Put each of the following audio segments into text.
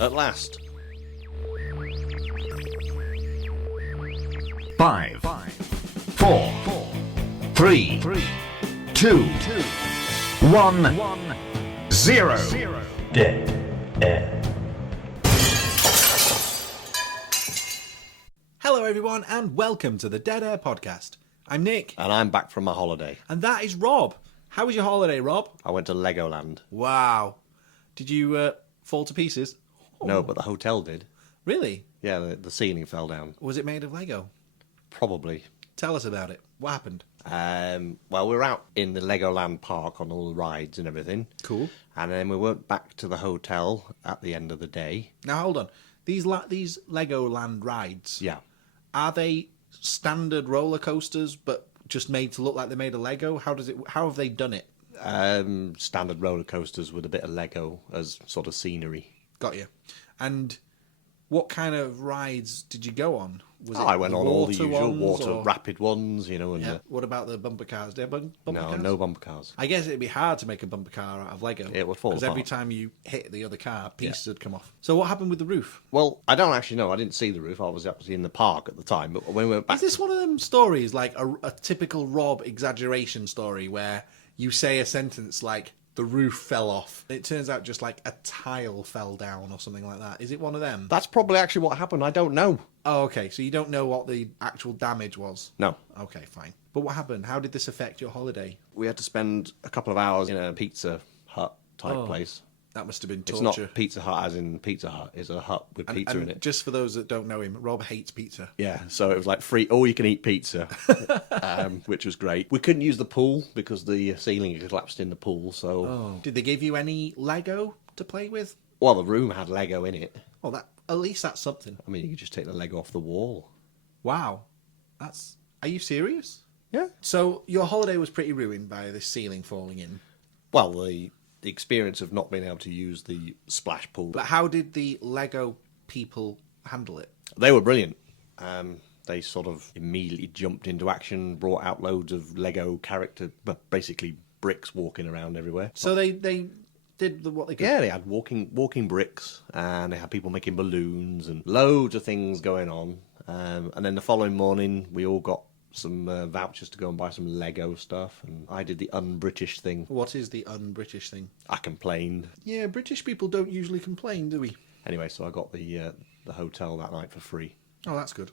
At last. 5, 4, 3, 2, 1, 0. Dead air. Hello everyone and welcome to the Dead Air Podcast. I'm Nick. And I'm back from my holiday. And that is Rob. How was your holiday, Rob? I went to Legoland. Wow. Did you fall to pieces? No, but the hotel did. Really? Yeah, the ceiling fell down. Was it made of Lego? Probably. Tell us about it. What happened? Well, we were out in the Legoland park on all the rides and everything. Cool. And then we went back to the hotel at the end of the day. Now hold on. These Legoland rides. Yeah. Are they standard roller coasters but just made to look like they're made of Lego? How have they done it? Standard roller coasters with a bit of Lego as sort of scenery. Got you. And what kind of rides did you go on? I went on all the usual water rapid ones, you know. And yeah. What about the bumper cars? Did they have bumper cars? No bumper cars. I guess it'd be hard to make a bumper car out of Lego. It would fall because every apart. time you hit the other car, pieces would come off. So what happened with the roof? Well, I don't actually know. I didn't see the roof. I was actually in the park at the time. But when we went back... Is this one of them stories, like a typical Rob exaggeration story, where you say a sentence like, the roof fell off. It turns out just like a tile fell down or something like that. Is it one of them? That's probably actually what happened. I don't know. Oh, okay. So you don't know what the actual damage was? No. Okay, fine. But what happened? How did this affect your holiday? We had to spend a couple of hours in a Pizza Hut type place. That must have been It's torture. not Pizza Hut as in Pizza Hut. It's a hut with pizza in it. Just for those that don't know him, Rob hates pizza. Yeah, so it was like free all-you-can-eat pizza, which was great. We couldn't use the pool because the ceiling had collapsed in the pool, so... Oh. Did they give you any Lego to play with? Well, the room had Lego in it. Well, at least that's something. I mean, you could just take the Lego off the wall. Wow. Are you serious? Yeah. So your holiday was pretty ruined by this ceiling falling in. Well, the experience of not being able to use the splash pool. But how did the Lego people handle it? They were brilliant. They sort of immediately jumped into action, brought out loads of Lego character, but basically bricks walking around everywhere. So they did what they could. Yeah, they had walking bricks, and they had people making balloons and loads of things going on. And then the following morning, we all got some vouchers to go and buy some Lego stuff, and I did the un-British thing. What is the un-British thing? I complained. Yeah, British people don't usually complain, do we? Anyway, so I got the hotel that night for free. Oh, that's good.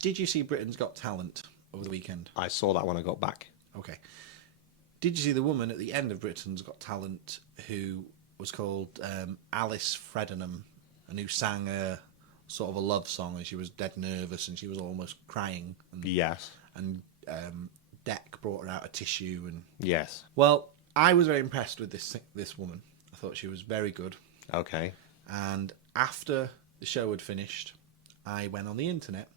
Did you see Britain's Got Talent over the weekend? I saw that when I got back. Okay. Did you see the woman at the end of Britain's Got Talent who was called Alice Fredenham, and who sang a sort of a love song, and she was dead nervous and she was almost crying? And, Yes. And Deck brought her out a tissue. And Yes. well, I was very impressed with this woman. I thought she was very good. Okay. And after the show had finished, I went on the internet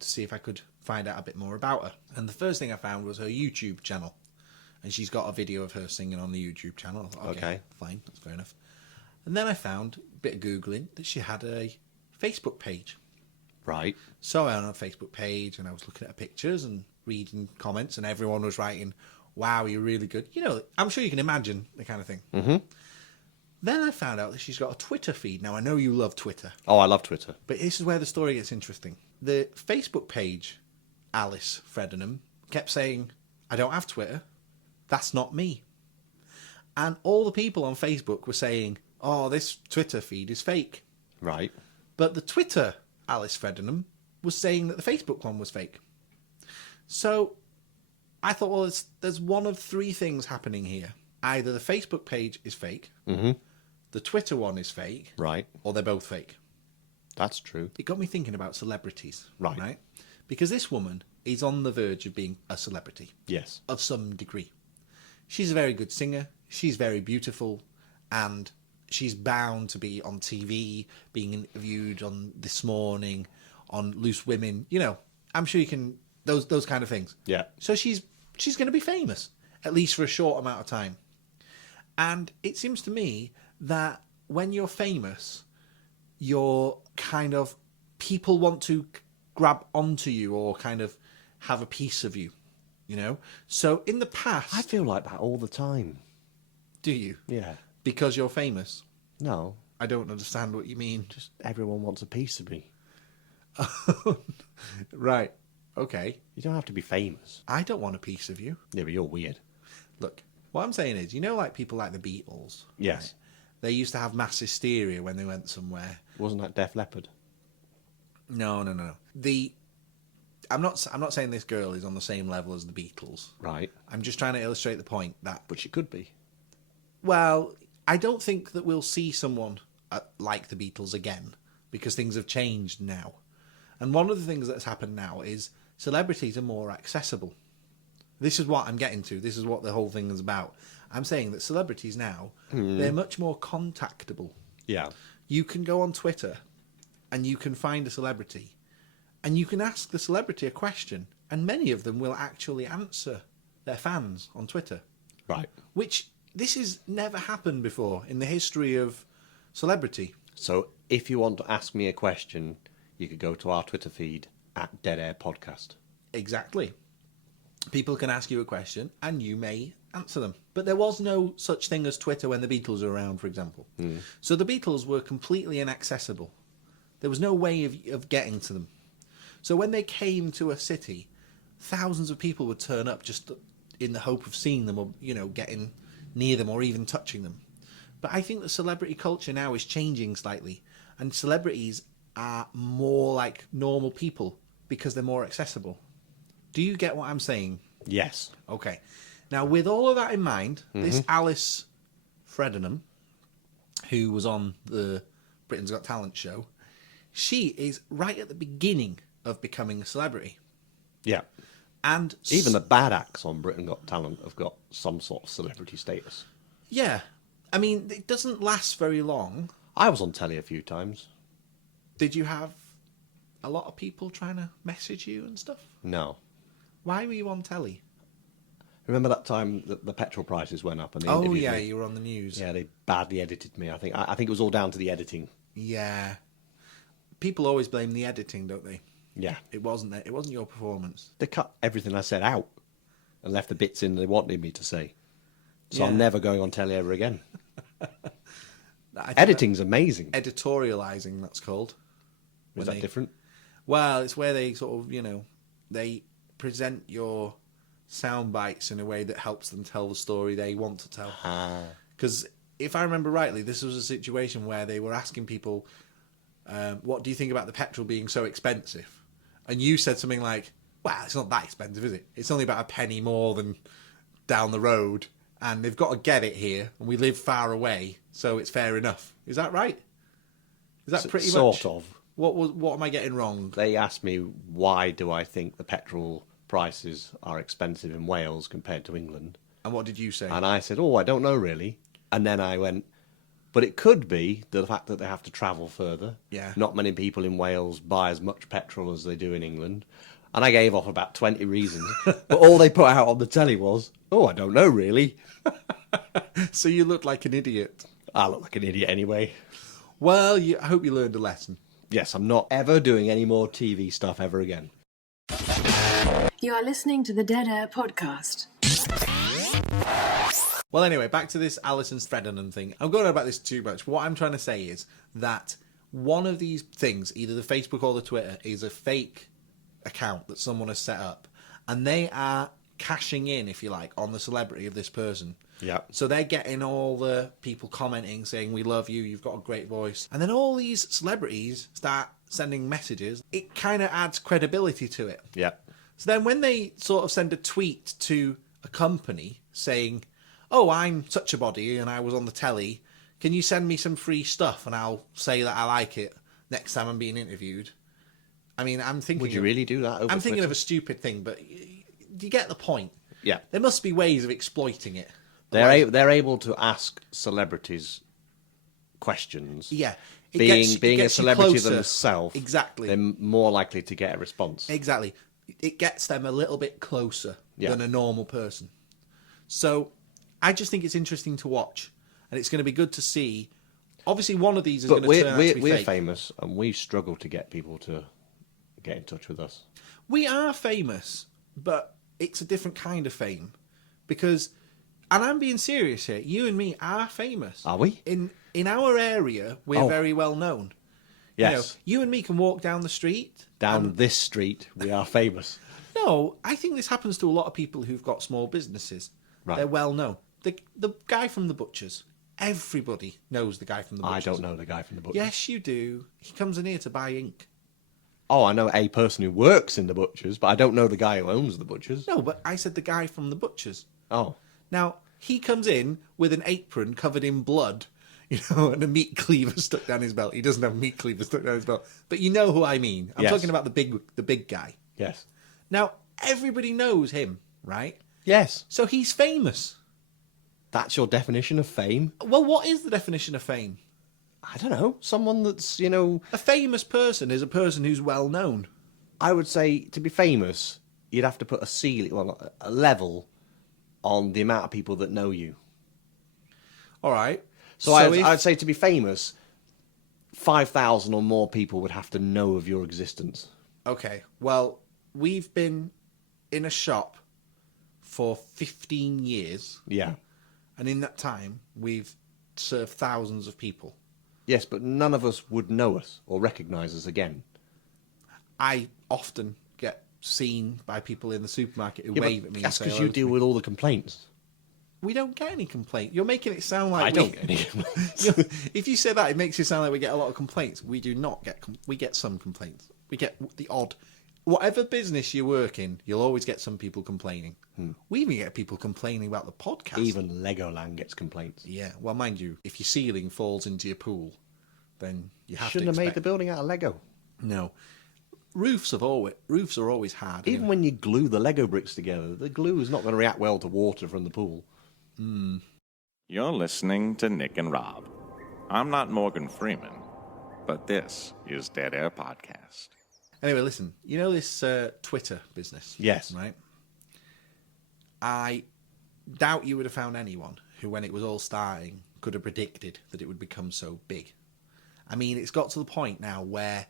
to see if I could find out a bit more about her. And the first thing I found was her YouTube channel. And she's got a video of her singing on the YouTube channel. I thought, okay, fine, that's fair enough. And then I found, a bit of Googling, that she had a Facebook page. Right. So I went on a Facebook page and I was looking at her pictures and reading comments, and everyone was writing, wow, you're really good. You know, I'm sure you can imagine the kind of thing. Mm-hmm. Then I found out that she's got a Twitter feed. Now, I know you love Twitter. Oh, I love Twitter. But this is where the story gets interesting. The Facebook page, Alice Fredenham, kept saying, I don't have Twitter. That's not me. And all the people on Facebook were saying, oh, this Twitter feed is fake. Right. But the Twitter Alice Fredenham was saying that the Facebook one was fake. So I thought, well, there's one of three things happening here. Either the Facebook page is fake, the Twitter one is fake, Right. or they're both fake. That's true. It got me thinking about celebrities. Right. Because this woman is on the verge of being a celebrity. Yes. Of some degree. She's a very good singer. She's very beautiful. And she's bound to be on TV, being interviewed on This Morning, on Loose Women. You know, I'm sure you can... Those kind of things. Yeah. So she's going to be famous, at least for a short amount of time. And it seems to me that when you're famous, you're kind of, people want to grab onto you or kind of have a piece of you, you know? So in the past... I feel like that all the time. Do you? Yeah. Because you're famous? No. I don't understand what you mean. Just everyone wants a piece of me. Right. Okay. You don't have to be famous. I don't want a piece of you. Yeah, but you're weird. Look, what I'm saying is, you know, like people like the Beatles? Yes. Right? They used to have mass hysteria when they went somewhere. Wasn't that Def Leppard? No. I'm not saying this girl is on the same level as the Beatles. Right. I'm just trying to illustrate the point that... But she could be. Well, I don't think that we'll see someone like the Beatles again, because things have changed now. And one of the things that's happened now is celebrities are more accessible. This is what I'm getting to. This is what the whole thing is about. I'm saying that celebrities now, they're much more contactable. Yeah. You can go on Twitter and you can find a celebrity and you can ask the celebrity a question, and many of them will actually answer their fans on Twitter. Right. Which, this has never happened before in the history of celebrity. So if you want to ask me a question, you could go to our Twitter feed at Dead Air Podcast. Exactly. People can ask you a question and you may answer them. But there was no such thing as Twitter when the Beatles were around, for example. So the Beatles were completely inaccessible. There was no way of getting to them. So when they came to a city, thousands of people would turn up just in the hope of seeing them or, you know, getting near them or even touching them. But I think the celebrity culture now is changing slightly, and celebrities are more like normal people because they're more accessible. Do you get what I'm saying? Yes. Okay. Now, with all of that in mind, this Alice Fredenham, who was on the Britain's Got Talent show, she is right at the beginning of becoming a celebrity. Yeah. And Even the bad acts on Britain Got Talent have got some sort of celebrity status. yeah, I mean, it doesn't last very long. I was on telly a few times. Did you have a lot of people trying to message you and stuff? No. Why were you on telly? Remember that time that the petrol prices went up and they Oh interviewed yeah, me? you were on the news. Yeah, they badly edited me. I think it was all down to the editing. Yeah. People always blame the editing, don't they? Yeah. It wasn't your performance. They cut everything I said out and left the bits in they wanted me to say. So Yeah. I'm never going on telly ever again. I think Editing's amazing. editorializing, that's called. Was When that they- different? Well, it's where they sort of, you know, they present your sound bites in a way that helps them tell the story they want to tell. Because if I remember rightly, this was a situation where they were asking people, what do you think about the petrol being so expensive? And you said something like, well, it's not that expensive, is it? It's only about a penny more than down the road, and they've got to get it here, and we live far away, so it's fair enough. Is that right? Is that pretty much? Sort of. What am I getting wrong? They asked me why do I think the petrol prices are expensive in Wales compared to England. And what did you say? And I said, I don't know really. And then I went, but it could be the fact that they have to travel further. Yeah. Not many people in Wales buy as much petrol as they do in England. And I gave off about 20 reasons. But all they put out on the telly was, I don't know really. So you look like an idiot. I look like an idiot anyway. Well, I hope you learned a lesson. Yes, I'm not ever doing any more TV stuff ever again. You are listening to the Dead Air Podcast. Well, anyway, back to this Alison Fredenham thing. I'm going on about this too much. What I'm trying to say is that one of these things, either the Facebook or the Twitter, is a fake account that someone has set up. And they are cashing in, if you like, on the celebrity of this person. Yeah. So they're getting all the people commenting, saying, we love you, you've got a great voice. And then all these celebrities start sending messages. It kind of adds credibility to it. Yeah. So then when they sort of send a tweet to a company saying, I'm such a body and I was on the telly, can you send me some free stuff and I'll say that I like it next time I'm being interviewed? I mean, I'm thinking... Would you really do that over I'm thinking Twitter? of a stupid thing, but do you get the point? Yeah. There must be ways of exploiting it. They're able to ask celebrities questions. Yeah. It Being a gets you celebrity closer. themselves, Exactly. they're more likely to get a response. Exactly. It gets them a little bit closer Yeah. than a normal person. So I just think it's interesting to watch. And it's going to be good to see obviously one of these is But going to turn out to be we're fake. famous, and we struggle to get people to get in touch with us. We are famous, but it's a different kind of fame. Because, and I'm being serious here, you and me are famous. Are we? In our area, we're Oh. very well known. Yes. You and me can walk down the street. Down this street, we are famous. No, I think this happens to a lot of people who've got small businesses. Right. They're well known. The guy from the butchers. Everybody knows the guy from the butchers. I don't know the guy from the butcher. Yes, you do. He comes in here to buy ink. Oh, I know a person who works in the butchers, but I don't know the guy who owns the butchers. No, but I said the guy from the butchers. Oh. Now, he comes in with an apron covered in blood, and a meat cleaver stuck down his belt. He doesn't have a meat cleaver stuck down his belt. But you know who I mean. I'm Yes. talking about the big guy. Yes. Now, everybody knows him, right? Yes. So he's famous. That's your definition of fame? Well, what is the definition of fame? I don't know. Someone that's, A famous person is a person who's well known. I would say to be famous, you'd have to put a ceiling, well, a level on the amount of people that know you. All right. So I'd say to be famous, 5,000 or more people would have to know of your existence. Okay. Well, we've been in a shop for 15 years, Yeah. and in that time, we've served thousands of people. Yes, but none of us would know us or recognise us again. I often get seen by people in the supermarket who Yeah, wave but at me. that's and say because hello you to deal me. with all the complaints. We don't get any complaint. You're making it sound like I don't get any complaints. If you say that, it makes it sound like we get a lot of complaints. We do not get. We get some complaints. We get the odd. Whatever business you work in, you'll always get some people complaining. We even get people complaining about the podcast. Even Legoland gets complaints. Yeah. Well, mind you, if your ceiling falls into your pool, then you have Shouldn't to have made expect... the building out of Lego. No. Roofs are always hard. Even when you glue the Lego bricks together, the glue is not going to react well to water from the pool. You're listening to Nick and Rob. I'm not Morgan Freeman, but this is Dead Air Podcast. Anyway, listen. You know this Twitter business? Yes. Right? I doubt you would have found anyone who, when it was all starting, could have predicted that it would become so big. I mean, it's got to the point now where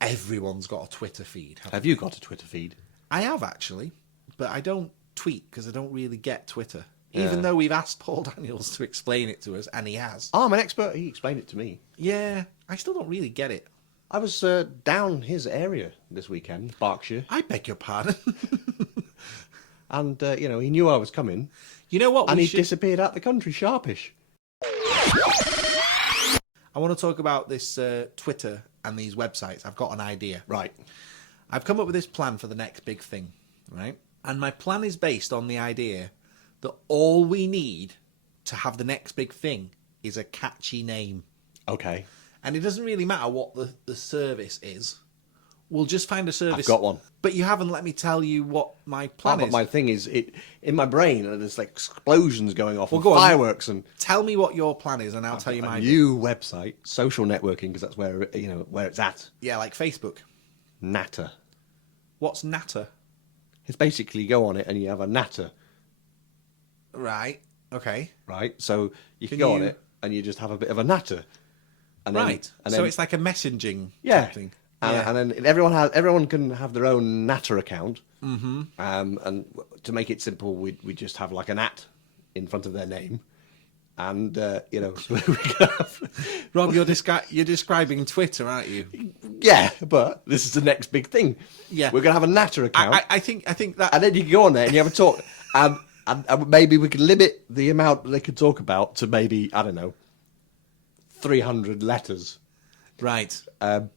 everyone's got a Twitter feed. Have you got a Twitter feed? I have, actually, but I don't tweet because I don't really get Twitter. Yeah. Even though we've asked Paul Daniels to explain it to us, and he has. Oh, I'm an expert. He explained it to me. Yeah, I still don't really get it. I was down his area this weekend, Berkshire, I beg your pardon. and, he knew I was coming, You know what? and we he should... disappeared out the country, sharpish. I want to talk about this Twitter and these websites. I've got an idea. Right. I've come up with this plan for the next big thing, right? And my plan is based on the idea that all we need to have the next big thing is a catchy name. Okay. And it doesn't really matter what the service is. We'll just find a service. I've got one. But you haven't let me tell you what my plan But is. my thing is, in my brain, there's like explosions going off, and go on. fireworks, and Tell me what your plan is, and I'll tell you a mine. new website, social networking, because that's where where it's at. Yeah, like Facebook. Natter. What's Natter? It's basically you go on it and you have a natter, Right. Okay. right? So you Can can go on you- it and you just have a bit of a natter. And Right. And So it's like a messaging yeah. something. And then everyone can have their own natter account. Mm-hmm. And to make it simple, we just have like an at in front of their name. And, so we can have... Rob, you're describing Twitter, aren't you? Yeah, but this is the next big thing. Yeah. We're going to have a natter account. I think that... And then you can go on there and you have a talk. And maybe we can limit the amount that they can talk about to maybe, I don't know, 300 letters. Right.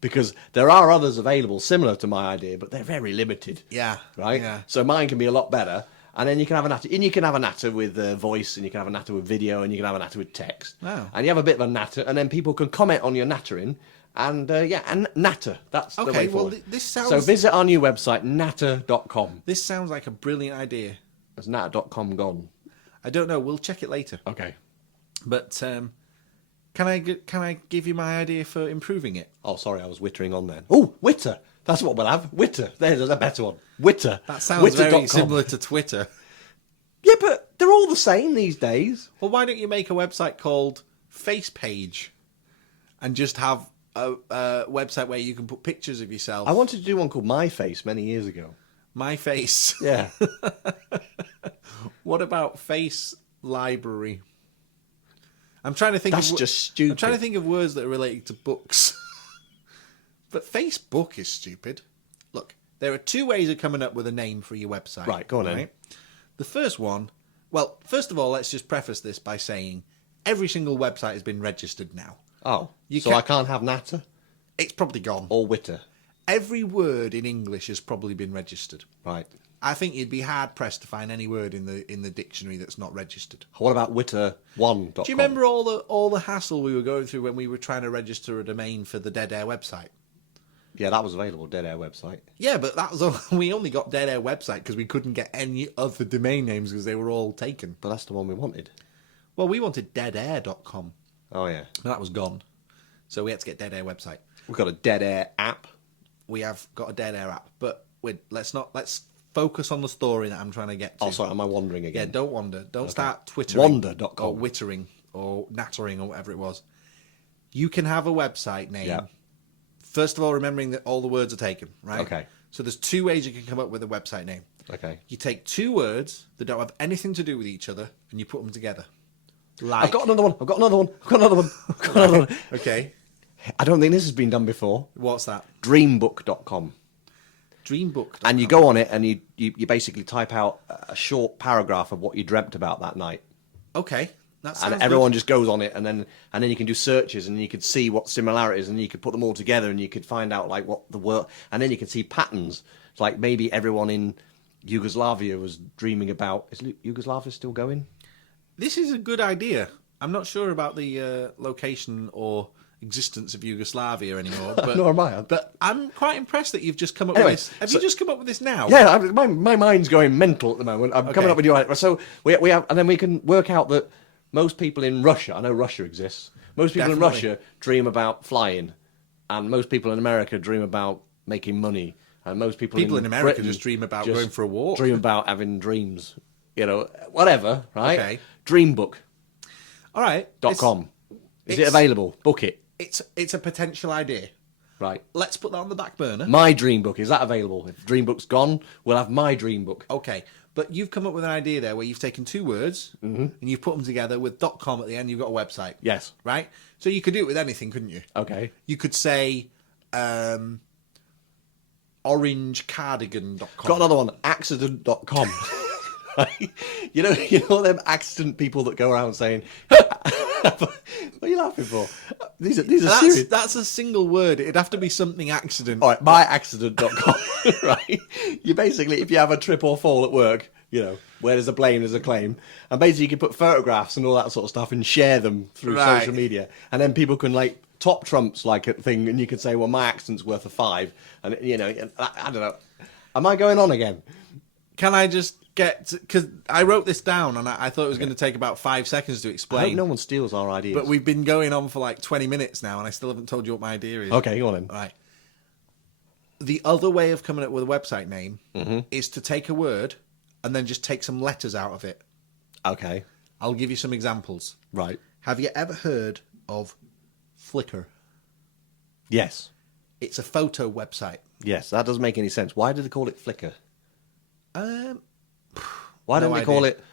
Because there are others available similar to my idea, but they're very limited. Yeah. Right? Yeah. So mine can be a lot better. And then you can have a natter. And you can have a natter with voice, and you can have a natter with video, and you can have a natter with text. Oh. And you have a bit of a natter, and then people can comment on your nattering. And, and natter. That's the Okay, way well, forward. this sounds... So visit our new website, natter.com. This sounds like a brilliant idea. Has natter.com gone? I don't know. We'll check it later. Okay. But can I give you my idea for improving it? Oh, sorry, I was wittering on then. Oh, Witter. That's what we'll have. Witter. There's a better one. Witter. That sounds very Witter.com. similar to Twitter. Yeah, but they're all the same these days. Well, why don't you make a website called Face Page? and just have a website where you can put pictures of yourself. I wanted to do one called My Face many years ago. My Face. Yeah. What about Face Library? I'm trying to think. That's just stupid. I'm trying to think of words that are related to books. But Facebook is stupid. Look, there are two ways of coming up with a name for your website. Right, go on then. The first one, well, first of all, let's just preface this by saying every single website has been registered now. Oh, You so can't- I can't have natter It's probably gone. or witter. Every word in English has probably been registered. Right. I think you'd be hard pressed to find any word in the dictionary that's not registered. What about witter1.com? Do you remember all the hassle we were going through when we were trying to register a domain for the Dead Air website? Yeah, that was available, Dead Air website. Yeah, but that was we only got Dead Air website because we couldn't get any other domain names because they were all taken. But that's the one we wanted. Well, we wanted deadair.com, Oh, yeah. but that was gone. So we had to get Dead Air website. We've got a Dead Air app. We have got a Dead Air app, but let's focus on the story that I'm trying to get to. Oh, sorry, am I wandering Yeah, again? don't wander. Don't start twittering. Wander.com. Or wittering or nattering or whatever it was. You can have a website name. Yeah. First of all, remembering that all the words are taken, right? Okay. So there's two ways you can come up with a website name. Okay. You take two words that don't have anything to do with each other and you put them together. Like, I've got another one. I've got another one. I've got another one. I've got another one. Okay. I don't think this has been done before. What's that? Dreambook.com. Dreambook. And you go on it and you basically type out a short paragraph of what you dreamt about that night. Okay. That sounds And everyone good. just goes on it, and then you can do searches, and you could see what similarities, and you could put them all together, and you could find out like what the word, and then you can see patterns. It's like maybe everyone in Yugoslavia was dreaming about. Is Yugoslavia still going? This is a good idea. I'm not sure about the location or existence of Yugoslavia anymore. But, Nor am I. But I'm quite impressed that you've just come up Anyway, with this. Have you just come up with this now? Yeah, my mind's going mental at the moment. I'm coming Okay. up with your. So we have, and then we can work out that most people in Russia, I know Russia exists. Most people Definitely. in Russia dream about flying, and most people in America dream about making money, and most people in America Britain just dream about just going for a walk. Dream about having dreams, whatever, right? Okay. Dreambook.com. All right. Is it it's- available? Book it. It's a potential idea. Right. Let's put that on the back burner. My dream book, is that available? If Dreambook's gone, we'll have my dream book. Okay. But you've come up with an idea there where you've taken two words and you've put them together with .com at the end. You've got a website. Yes. Right? So you could do it with anything, couldn't you? Okay. You could say orangecardigan.com. Got another one, accident.com. Right? You know them accident people that go around saying, what are you laughing for? These are serious. That's a single word. It'd have to be something accident. All right, myaccident.com. Right? You basically, if you have a trip or fall at work, where there's a blame, there's a claim. And basically you can put photographs and all that sort of stuff and share them through Right. social media. And then people can top trumps like a thing, and you could say, well, my accident's worth a 5. And, I don't know. Am I going on again? Can I just get... Because I wrote this down and I thought it was going to take about 5 seconds to I hope explain. no one steals our ideas. But we've been going on for like 20 minutes now and I still haven't told you what my idea is. Okay, go on then. Right. The other way of coming up with a website name Mm-hmm. is to take a word and then just take some letters out of it. Okay, I'll give you some examples. right. Have you ever heard of Flickr? Yes. It's a photo website. Yes, that doesn't make any sense. Why do they call it Flickr? Why don't no they call idea. it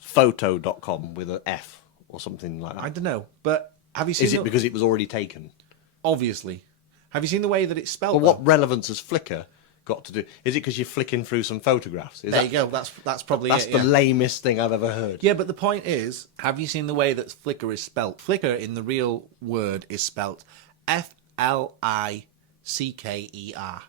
photo.com with an F or something like that? I don't know, but have you seen Is it because it was already taken? obviously. Have you seen the way that it's spelled? Well, what though? relevance has Flickr got to do? Is it because you're flicking through some photographs? There you go. That's probably That's it. the yeah. lamest thing I've ever heard. Yeah, but the point is, have you seen the way that Flickr is spelt? Flickr in the real word is spelt Flicker.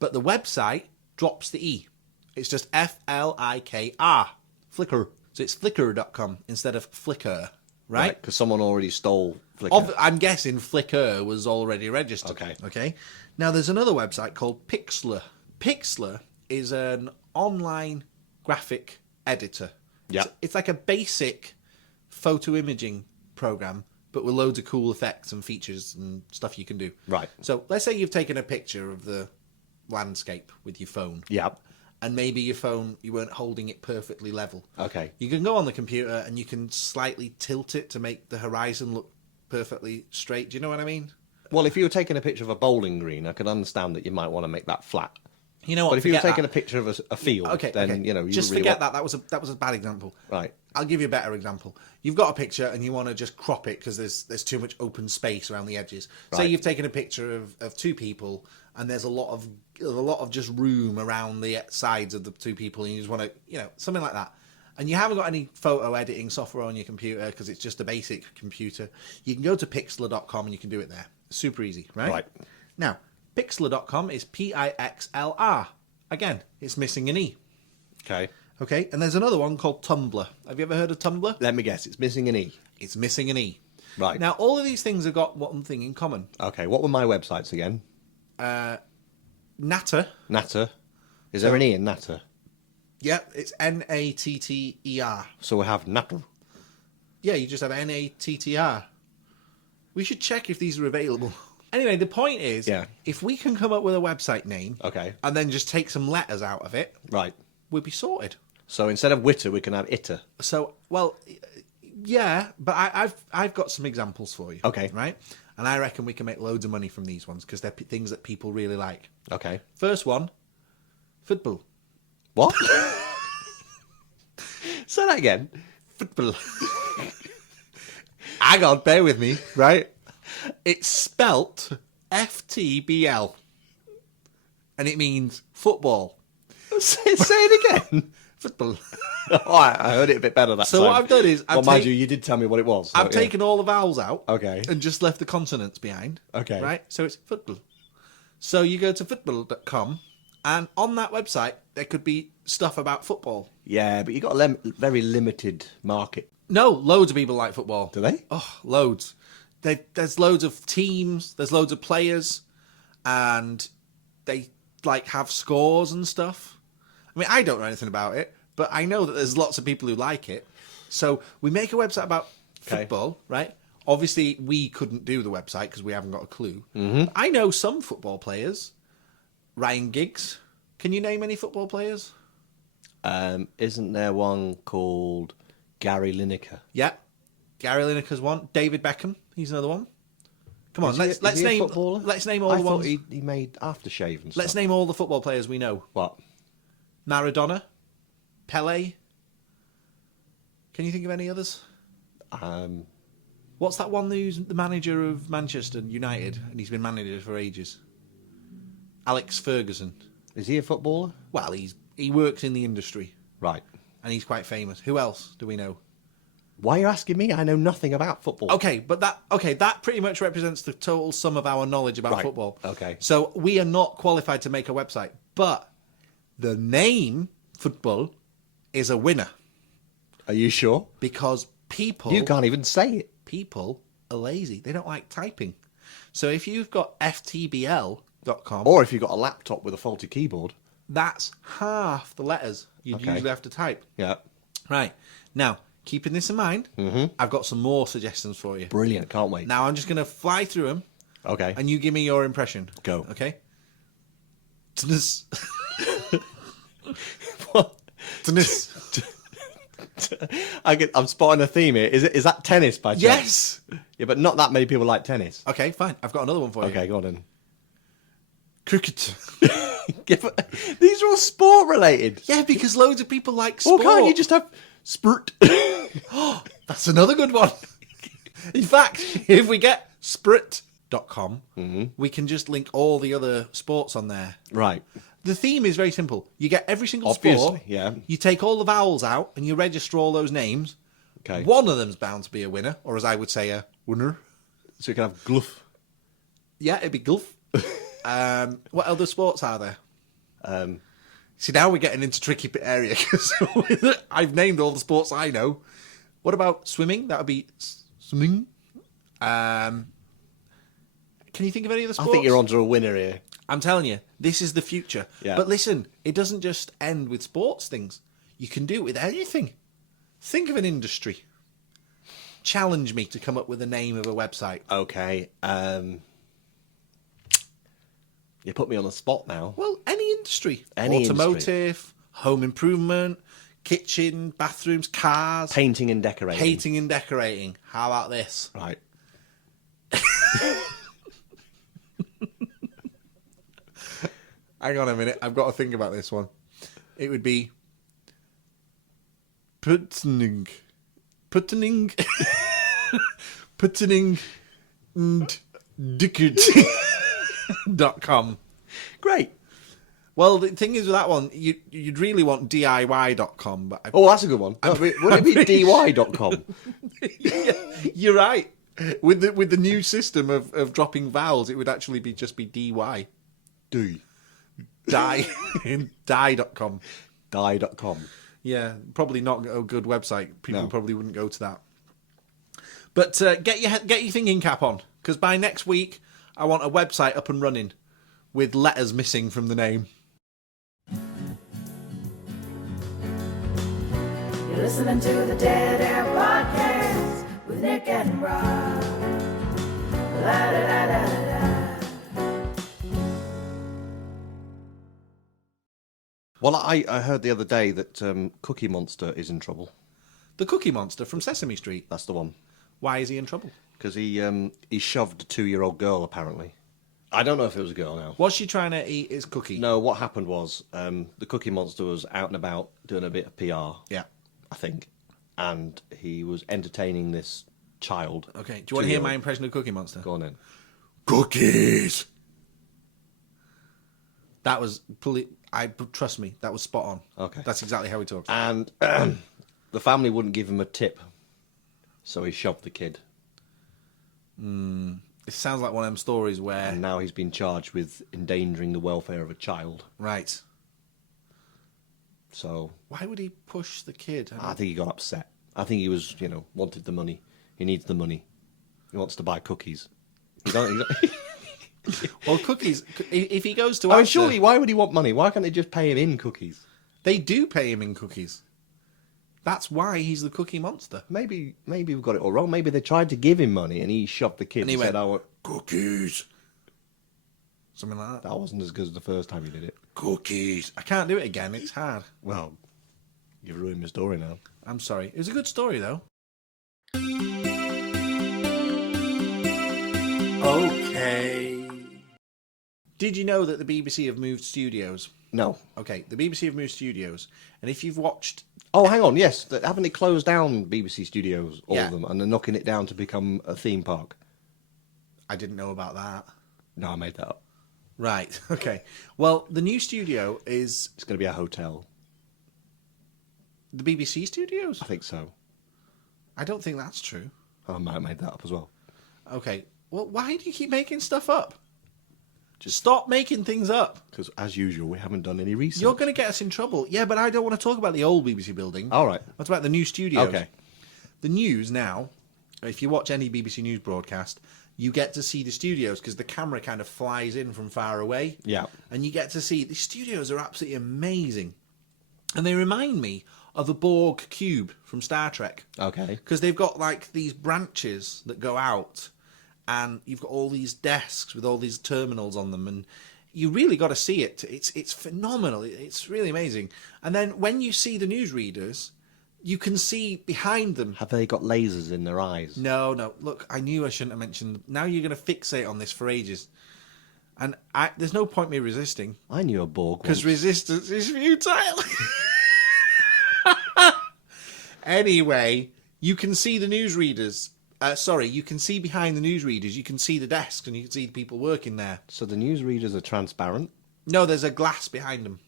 But the website drops the E. It's just Flickr. Flickr. So it's flickr.com instead of Flickr, right? Because someone already stole Flickr. I'm guessing Flickr was already registered. Okay. Okay. Now there's another website called Pixlr. Pixlr is an online graphic editor. Yeah. It's like a basic photo imaging program, but with loads of cool effects and features and stuff you can do. Right. So let's say you've taken a picture of the landscape with your phone. Yeah. And maybe your phone, you weren't holding it perfectly level. Okay. You can go on the computer and you can slightly tilt it to make the horizon look perfectly straight. Do you know what I mean? Well, if you were taking a picture of a bowling green, I could understand that you might want to make that flat. You know what? But if you were forget taking that. a picture of a field, then, you just really forget want... that. That was a bad example. Right. I'll give you a better example. You've got a picture and you want to just crop it because there's too much open space around the edges. Say Right. you've taken a picture of two people and there's a lot of just room around the sides of the two people, and you just want to, something like that. And you haven't got any photo editing software on your computer because it's just a basic computer. You can go to pixlr.com and you can do it there. Super easy, right? Right. Now, pixlr.com is Pixlr. Again, it's missing an E. Okay. Okay, and there's another one called Tumblr. Have you ever heard of Tumblr? Let me guess, it's missing an E. It's missing an E. Right. Now, all of these things have got one thing in common. Okay, what were my websites again? Natter. Natter. Is there an E in Natter? Yep, it's Natter. So we have Natter. Yeah, you just have Nattr. We should check if these are available. Anyway, the point is, Yeah. if we can come up with a website name, Okay. and then just take some letters out of it, Right. we'll be sorted. So instead of Witter, we can have Itter. So, well, yeah, but I've got some examples for you. Okay. Right? And I reckon we can make loads of money from these ones because they're things that people really like. Okay. First one, football. What? Say that again. Football. Hang on, bear with me, right? It's spelt FTBL. And it means football. say it again. Football. Oh, I heard it a bit better that time. So what I've done is Well, mind you, you did tell me what it was. so, I've yeah. taken all the vowels out. Okay. And just left the consonants behind. Okay. Right? So it's football. So you go to football.com, and on that website, there could be stuff about football. Yeah, but you got a very limited market. No, loads of people like football. Do they? Oh, loads. There's loads of teams, there's loads of players, and they like have scores and stuff. I mean, I don't know anything about it, but I know that there's lots of people who like it. So we make a website about football, right? Obviously, we couldn't do the website because we haven't got a clue. Mm-hmm. I know some football players. Ryan Giggs. Can you name any football players? Isn't there one called Gary Lineker? Yeah. Gary Lineker's one. David Beckham. He's another one. Come on, Is let's he a name footballer? let's name all I the thought ones. he made aftershave and stuff. Let's name all the football players we know. What? Maradona, Pele. Can you think of any others? What's that one who's the manager of Manchester United and he's been manager for ages? Alex Ferguson. Is he a footballer? Well, he works in the industry Right. and he's quite famous. Who else do we know? Why are you asking me? I know nothing about football. Okay, but that pretty much represents the total sum of our knowledge about Right, football. okay. So we are not qualified to make a website, but the name football is a winner Are you sure? because people You can't even say it. people are lazy. They don't like typing. So if you've got ftbl.com, Or if you've got a laptop with a faulty keyboard. that's half the letters you'd Okay. usually have to type. Yeah. Right. Now, keeping this in mind, I've got some more suggestions for you. Brilliant. Can't wait. Now, I'm just going to fly through them, Okay. and you give me your impression. Go. Okay? What? Tennis. I'm spotting a theme here. Is that tennis by chance? Yes! Yeah, but not that many people like tennis. Okay, fine. I've got another one for you. Okay, go on then. Cricket. Yeah, but these are all sport related. Yeah, because loads of people like Well, sport. can't you just have spurt? That's another good one. In fact, if we get sprit.com, we can just link all the other sports on there. Right. The theme is very simple. You get every single Obviously, sport. yeah. You take all the vowels out and you register all those names. Okay. One of them's bound to be a winner, or as I would say, a winner. So you can have gluff. Yeah, it'd be golf. What other sports are there? Um, See, now we're getting into tricky bit area because I've named all the sports I know. What about swimming? That would be swimming. Can you think of any other sports? I think you're onto a winner here. I'm telling you, this is the future. Yeah. But listen, it doesn't just end with sports things. You can do it with anything. Think of an industry. Challenge me to come up with the name of a website. Okay. You put me on the spot now. Well, any industry. Any Automotive, home improvement, kitchen, bathrooms, cars. Painting and decorating. Painting and decorating. How about this? Right. Hang on a minute. I've got to think about this one. It would be puttening and dickard.com. Great. Well, the thing is with that one, you'd really want DIY.com, but Oh, that's a good one. Would it be dy.com? yeah, you're right. With the new system of dropping vowels, it would actually just be DY. D. Die.com. Die.com. Yeah, probably not a good website. People No. probably wouldn't go to that. But get your thinking cap on, because by next week, I want a website up and running with letters missing from the name. You're listening to the Dead Air Podcast with Nick and Rob. La da da da da da. Well, I heard the other day that Cookie Monster is in trouble. The Cookie Monster from Sesame Street. That's the one. Why is he in trouble? Because he shoved a 2-year-old girl, apparently. I don't know if it was a girl now. Was she trying to eat his cookie? No, what happened was the Cookie Monster was out and about doing a bit of PR. Yeah. I think. And he was entertaining this child. Okay, do you want to hear my impression of Cookie Monster? Go on then. Cookies! That was... trust me, that was spot on. Okay. That's exactly how he talks. And the family wouldn't give him a tip. So he shoved the kid. It sounds like one of them stories where... And now he's been charged with endangering the welfare of a child. Right. So Why would he push the kid? I think he got upset. I think he was, wanted the money. He needs the money. He wants to buy cookies. Well, cookies... If he goes to... I mean, Asda, surely, why would he want money? Why can't they just pay him in cookies? They do pay him in cookies. That's why he's the Cookie Monster. Maybe we've got it all wrong. Maybe they tried to give him money and he shoved the kid And and, he said, went, I want cookies. Something like that. That wasn't as good as the first time he did it. Cookies. I can't do it again. It's hard. Well, you've ruined my story now. I'm sorry. It was a good story, though. Okay. Did you know that the BBC have moved studios? No. Okay, the BBC have moved studios, and if you've watched... Oh, hang on. Yes. Haven't they closed down BBC Studios, all Yeah. of them, and they're knocking it down to become a theme park? I didn't know about that. No, I made that up. Right, okay. Well, the new studio is It's going to be a hotel. the BBC studios? I think so. I don't think that's true. I might have made that up as well. Okay, well, why do you keep making stuff up? Just stop making things up. Because, as usual, we haven't done any research. You're going to get us in trouble. Yeah, but I don't want to talk about the old BBC building. All right. What about the new studios? Okay. The news now, if you watch any BBC News broadcast, you get to see the studios because the camera kind of flies in from far away. Yeah. And you get to see the studios are absolutely amazing. And they remind me of a Borg cube from Star Trek. Okay. Because they've got like these branches that go out and you've got all these desks with all these terminals on them and you really got to see it. It's phenomenal. It's really amazing. And then when you see the newsreaders, you can see behind them. Have they got lasers in their eyes? No. Look, I knew I shouldn't have mentioned. Now you're going to fixate on this for ages. And there's no point me resisting. I knew a Borg Because once. resistance is futile. Anyway, you can see the newsreaders. You can see behind the newsreaders. You can see the desks and you can see the people working there. So the newsreaders are transparent? No, there's a glass behind them.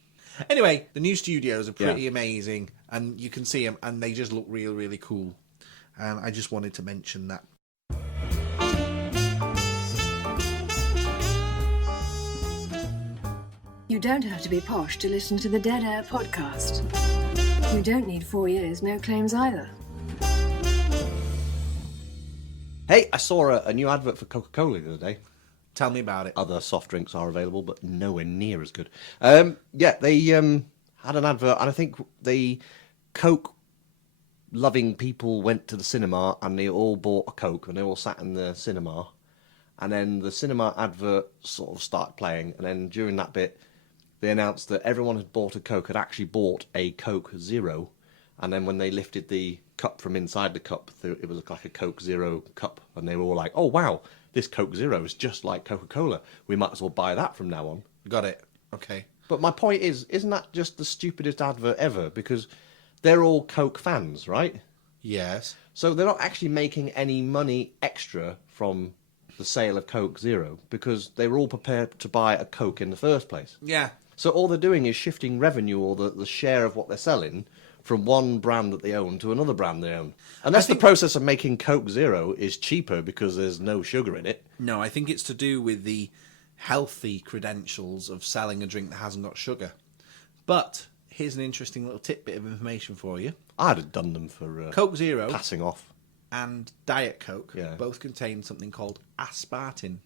Anyway, the new studios are pretty Yeah. amazing and you can see them and they just look really, really cool. And I just wanted to mention that. You don't have to be posh to listen to the Dead Air Podcast. You don't need 4 years, no claims either. Hey, I saw a new advert for Coca-Cola the other day. Tell me about it. Other soft drinks are available, but nowhere near as good. They had an advert, and I think the Coke-loving people went to the cinema, and they all bought a Coke, and they all sat in the cinema. And then the cinema advert sort of started playing, and then during that bit, they announced that everyone had bought a Coke had actually bought a Coke Zero, and then when they lifted the cup from inside the cup, it was like a Coke Zero cup, and they were all like, "Oh wow, this Coke Zero is just like Coca-Cola. We might as well buy that from now on. Got it. Okay. But my point is, isn't that just the stupidest advert ever? Because they're all Coke fans, right? Yes. So they're not actually making any money extra from the sale of Coke Zero because they were all prepared to buy a Coke in the first place. Yeah. So all they're doing is shifting revenue or the share of what they're selling from one brand that they own to another brand they own. Unless the process of making Coke Zero is cheaper because there's no sugar in it. No, I think it's to do with the healthy credentials of selling a drink that hasn't got sugar. But here's an interesting little tidbit of information for you. I'd have done them for Coke Zero passing off. and Diet Coke Yeah. both contain something called aspartame.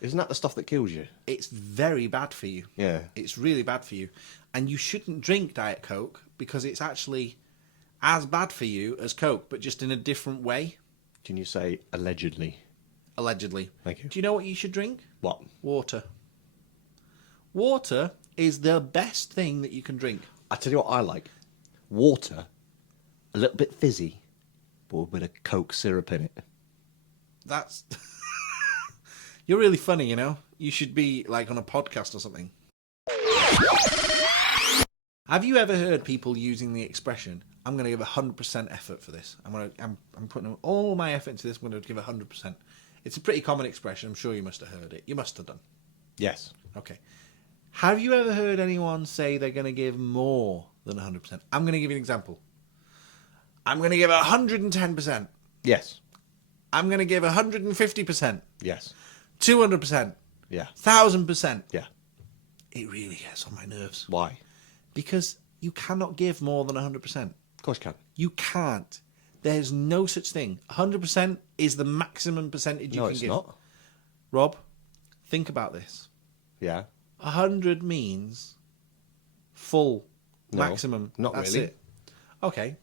Isn't that the stuff that kills you? It's very bad for you. Yeah. It's really bad for you. And you shouldn't drink Diet Coke because it's actually as bad for you as Coke, but just in a different way, Can you say allegedly? allegedly. Thank you. Do you know what you should drink? What? Water. Water is the best thing that you can drink. I tell you what I like. Water, a little bit fizzy, but with a bit of Coke syrup in it. That's... You're really funny, you know? You should be, like, on a podcast or something. Have you ever heard people using the expression, I'm going to give 100% effort for this. I'm putting all my effort into this, I'm going to give 100%. It's a pretty common expression. I'm sure you must have heard it. You must have done. Yes. Okay. Have you ever heard anyone say they're going to give more than 100%? I'm going to give you an example. I'm going to give 110%. Yes. I'm going to give 150%. Yes. 200%. Yeah. 1,000%. Yeah. It really gets on my nerves. Why? Because you cannot give more than 100%. Of course you can. You can't. There's no such thing. 100% is the maximum percentage you No, can it's give. not. Rob, think about this. Yeah. 100 means full, No, maximum. not That's really. it. Okay.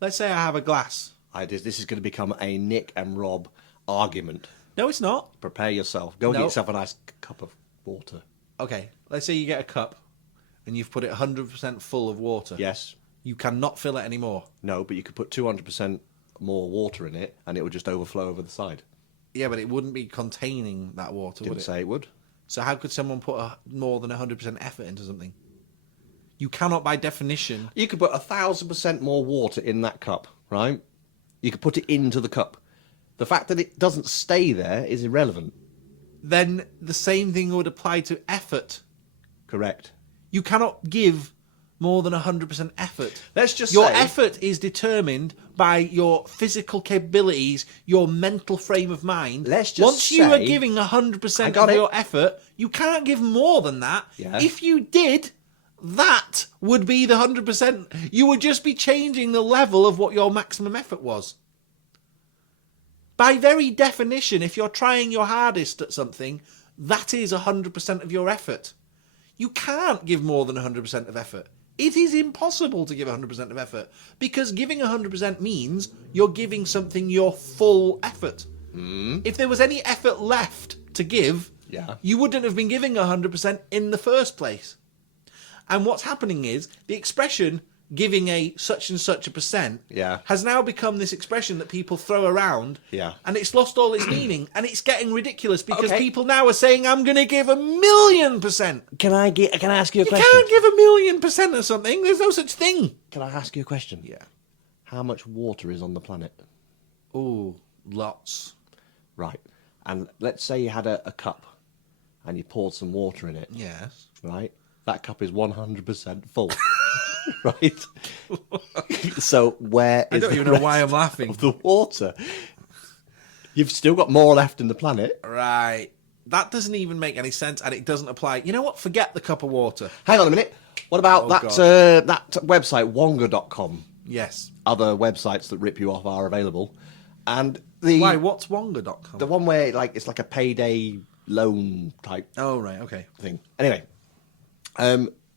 Let's say I have a glass. This is going to become a Nick and Rob argument. No, it's not. Prepare yourself. Go No. get yourself a nice cup of water. Okay. Let's say you get a cup and you've put it 100% full of water. Yes. You cannot fill it anymore. No, but you could put 200% more water in it and it would just overflow over the side. Yeah, but it wouldn't be containing that water, Didn't would it? say it would. So how could someone put more than 100% effort into something? You cannot, by definition... You could put 1,000% more water in that cup, right? You could put it into the cup. The fact that it doesn't stay there is irrelevant. Then the same thing would apply to effort. Correct. You cannot give more than 100% effort. Let's just Your say- effort is determined by your physical capabilities, your mental frame of mind. Let's just Once you are say- giving I 100% got of it. your effort, you can't give more than that. Yeah. If you did, that would be the 100%. You would just be changing the level of what your maximum effort was. By very definition, if you're trying your hardest at something, that is 100% of your effort. You can't give more than 100% of effort. It is impossible to give 100% of effort because giving 100% means you're giving something your full effort. If there was any effort left to give, Yeah. you wouldn't have been giving 100% in the first place. And what's happening is the expression giving a such and such a percent Yeah. has now become this expression that people throw around. Yeah. And it's lost all its meaning and it's getting ridiculous because Okay. people now are saying, I'm going to give 1,000,000%. Can I ask you a You question? can't give 1,000,000% of something. There's no such thing. Can I ask you a question? Yeah. How much water is on the planet? Oh, lots. Right. And let's say you had a cup and you poured some water in it. Yes. Right? That cup is 100% full. Right? So where I is don't the even know rest why I'm laughing. of the water? You've still got more left in the planet. Right. That doesn't even make any sense and it doesn't apply. You know what? Forget the cup of water. Hang on a minute. What about Oh, that God. that website, wonga.com? Yes. Other websites that rip you off are available. And the Why? What's Wonga.com? the one where it's like a payday loan type Oh, right. Okay. thing. Anyway,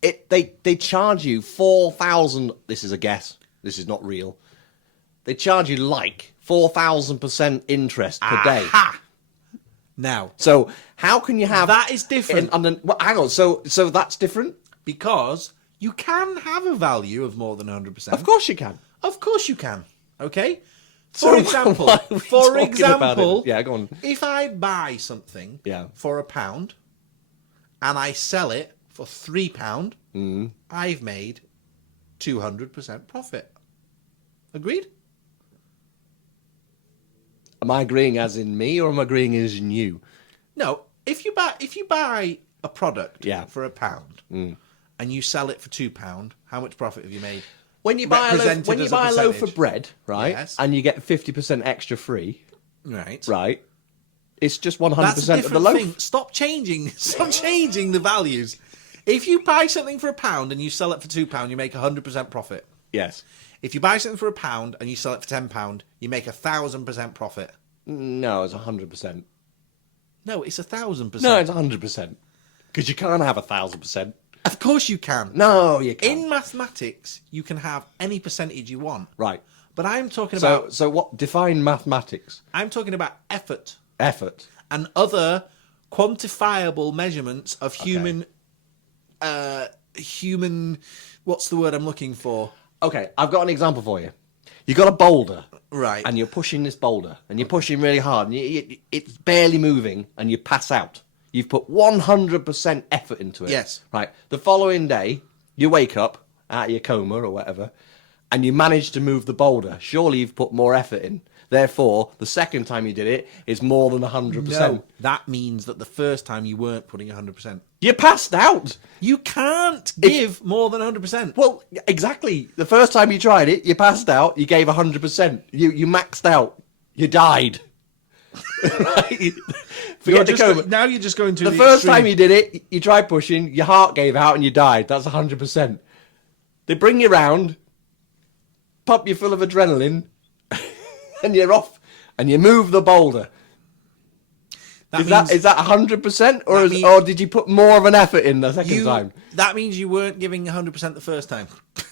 they charge you 4,000. This is a guess. This is not real. They charge you like 4,000% interest per day. Ha! Now, So how can you have that is different hang on. So that's different. because you can have a value of more than 100%. Of course you can. Of course you can. Okay? For example, Why are we talking about it? Yeah, go on. if I buy something for £1 and I sell it for £3, I've made 200% profit. Agreed? Am I agreeing as in me, or am I agreeing as in you? No. If you buy a product for £1 and you sell it for £2, how much profit have you made? When you buy a loaf of bread, right, and you get 50% extra free, right, it's just 100% of the loaf. Thing. Stop changing the values. If you buy something for £1 and you sell it for £2, you make 100% profit. Yes. If you buy something for £1 and you sell it for £10, you make 1,000% profit. No, it's 100%. No, it's 1,000%. No, it's 100%. Because you can't have 1,000%. Of course you can. No, you can't. In mathematics, you can have any percentage you want. Right. But I'm talking about... So what? Define mathematics. I'm talking about effort. Effort. And other quantifiable measurements of human... What's the word I'm looking for? Okay, I've got an example for you. You've got a boulder. Right. And you're pushing this boulder. And you're pushing really hard. And it's barely moving. And you pass out. You've put 100% effort into it. Yes. Right. The following day, you wake up out of your coma or whatever, and you manage to move the boulder. Surely you've put more effort in. Therefore, the second time you did it is more than 100%. No, that means that the first time you weren't putting 100%. You passed out. You can't give more than 100%. Well, exactly. The first time you tried it, you passed out. You gave 100%. You maxed out. You died. Right? Forget the coma. Now you're just going to the first time you did it, you tried pushing, your heart gave out and you died. That's 100%. They bring you round, pump you full of adrenaline, and you're off, and you move the boulder. Is that 100%, or did you put more of an effort in the second time? That means you weren't giving 100% the first time.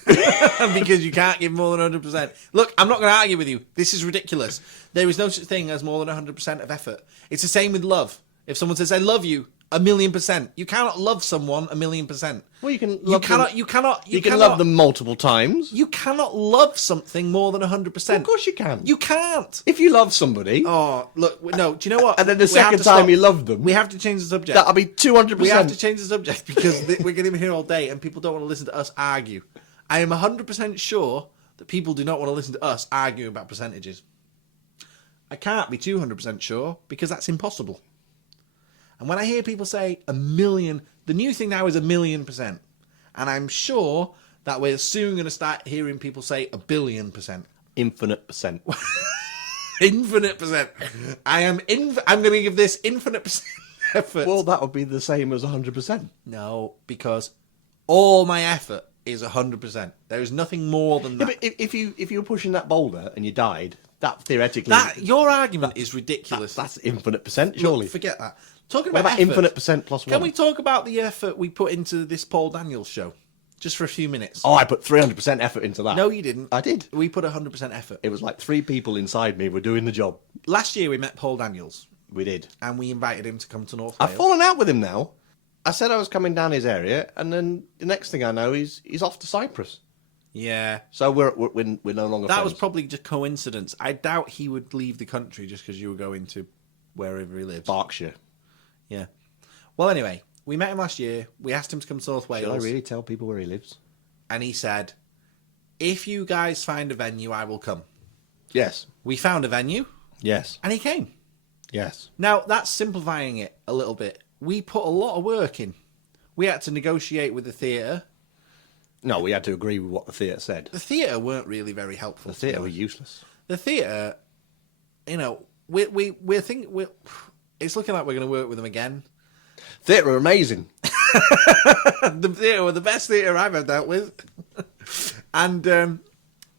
Because you can't give more than 100%. Look, I'm not going to argue with you. This is ridiculous. There is no such thing as more than 100% of effort. It's the same with love. If someone says, I love you, 1,000,000%. You cannot love someone 1,000,000%. Well, you can love them multiple times. You cannot love something more than 100%. Well, of course you can. You can't. If you love somebody. Oh, look, no, do you know what? And then the second time you love them. We have to change the subject. That'll be 200%. We have to change the subject because we're going to be here all day and people don't want to listen to us argue. I am 100% sure that people do not want to listen to us argue about percentages. I can't be 200% sure because that's impossible. And when I hear people say 1,000,000, the new thing now is 1,000,000%. And I'm sure that we're soon going to start hearing people say 1,000,000,000%. Infinite percent. Infinite percent. I'm going to give this infinite percent effort. Well, that would be the same as 100%. No, because all my effort is 100%. There is nothing more than that. Yeah, but if you were pushing that boulder and you died, that theoretically... Your argument is ridiculous. That's infinite percent, surely. Look, forget that. Talking what about effort, infinite percent plus 1? Can we talk about the effort we put into this Paul Daniels show? Just for a few minutes. Oh, I put 300% effort into that. No, you didn't. I did. We put 100% effort. It was like 3 people inside me were doing the job. Last year we met Paul Daniels. We did. And we invited him to come to North Wales. I've fallen out with him now. I said I was coming down his area, and then the next thing I know, he's off to Cyprus. Yeah. So we're no longer friends. That was probably just coincidence. I doubt he would leave the country just because you were going to wherever he lives. Berkshire. Yeah. Well, anyway, we met him last year. We asked him to come to North Wales. Should I really tell people where he lives? And he said, if you guys find a venue, I will come. Yes. We found a venue. Yes. And he came. Yes. Now, that's simplifying it a little bit. We put a lot of work in. We had to negotiate with the theatre. No, we had to agree with what the theatre said. The theatre weren't really very helpful. The theatre were useless. The theatre, you know, we're thinking... It's looking like we're going to work with them again. Theatre are amazing. The theatre were the best theatre I've ever dealt with. And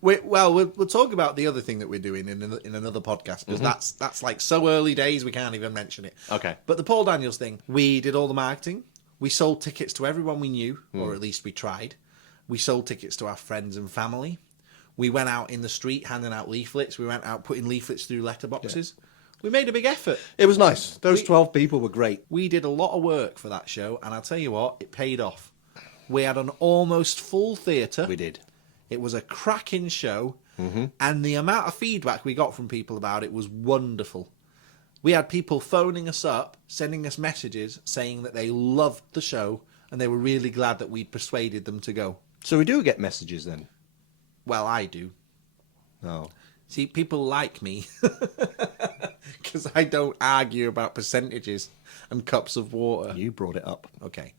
we'll talk about the other thing that we're doing in another podcast because that's like so early days we can't even mention it. Okay. But the Paul Daniels thing, we did all the marketing. We sold tickets to everyone we knew, or at least we tried. We sold tickets to our friends and family. We went out in the street handing out leaflets. We went out putting leaflets through letterboxes. Yeah. We made a big effort. It was nice. Those 12 people were great. We did a lot of work for that show, and I'll tell you what, it paid off. We had an almost full theatre. We did. It was a cracking show, And the amount of feedback we got from people about it was wonderful. We had people phoning us up, sending us messages saying that they loved the show and they were really glad that we'd persuaded them to go. So we do get messages then? Well, I do. Oh. See, people like me because I don't argue about percentages and cups of water. You brought it up. Okay.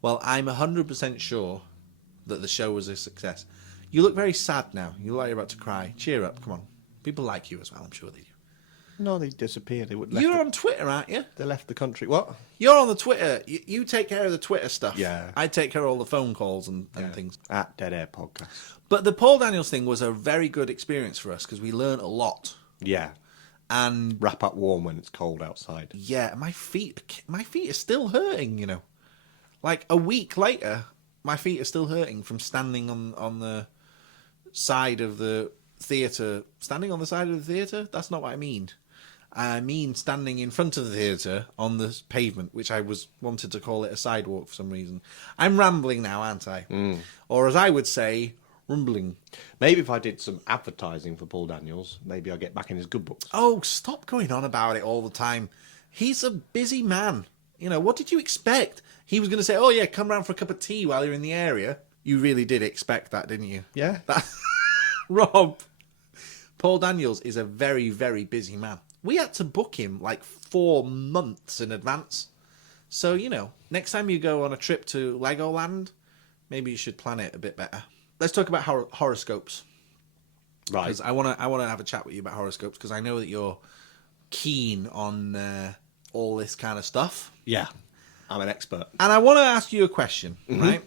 Well, I'm 100% sure that the show was a success. You look very sad now. You look like you're about to cry. Cheer up. Come on. People like you as well. I'm sure they do. No, they disappeared. You're on Twitter, aren't you? They left the country. What? You're on the Twitter. You take care of the Twitter stuff. Yeah. I take care of all the phone calls and things. At Dead Air Podcast. But the Paul Daniels thing was a very good experience for us because we learned a lot. Yeah. And Wrap up warm when it's cold outside. yeah, my feet are still hurting, you know. Like a week later, my feet are still hurting from standing on the side of the theatre. Standing on the side of the theatre? That's not what I mean. I mean standing in front of the theatre on the pavement, which I wanted to call it a sidewalk for some reason. I'm rambling now, aren't I? Or as I would say, rumbling. Maybe if I did some advertising for Paul Daniels, maybe I'll get back in his good books. Oh, stop going on about it all the time. He's a busy man. You know, what did you expect? He was going to say, oh yeah, come round for a cup of tea while you're in the area. You really did expect that, didn't you? Yeah. Rob, Paul Daniels is a very, very busy man. We had to book him like 4 months in advance. So, you know, next time you go on a trip to Legoland, maybe you should plan it a bit better. Let's talk about horoscopes. Right. Because I want to have a chat with you about horoscopes because I know that you're keen on all this kind of stuff. Yeah. I'm an expert. And I want to ask you a question, right?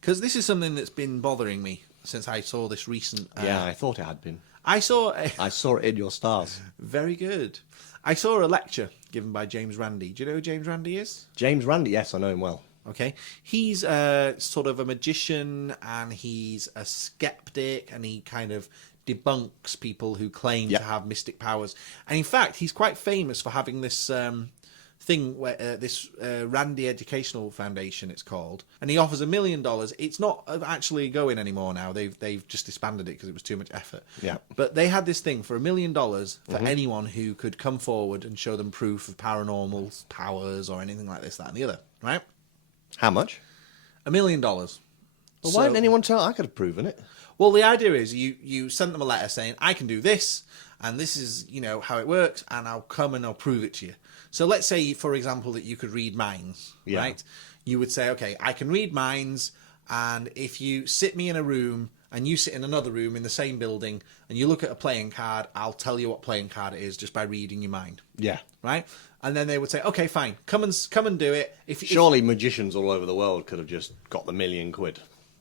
Because this is something that's been bothering me since I saw this recent... Yeah, I thought it had been. I saw it in your stars. Very good. I saw a lecture given by James Randi. Do you know who James Randi is? James Randi, yes, I know him well. Okay. He's sort of a magician and he's a skeptic and he kind of debunks people who claim to have mystic powers. And in fact, he's quite famous for having this thing where this Randi Educational Foundation, it's called, and he offers $1 million. It's not actually going anymore now. They've just disbanded it because it was too much effort. Yeah. But they had this thing for $1 million for anyone who could come forward and show them proof of paranormal powers or anything like this, that, and the other. Right? How much? $1 million. Well, why didn't anyone tell? I could have proven it. Well, the idea is you sent them a letter saying, I can do this, and this is, you know, how it works, and I'll come and I'll prove it to you. So let's say, for example, that you could read minds, right? You would say, okay, I can read minds, and if you sit me in a room and you sit in another room in the same building and you look at a playing card, I'll tell you what playing card it is just by reading your mind. Yeah. Right? And then they would say, okay, fine, come and do it. Surely magicians all over the world could have just got the £1 million.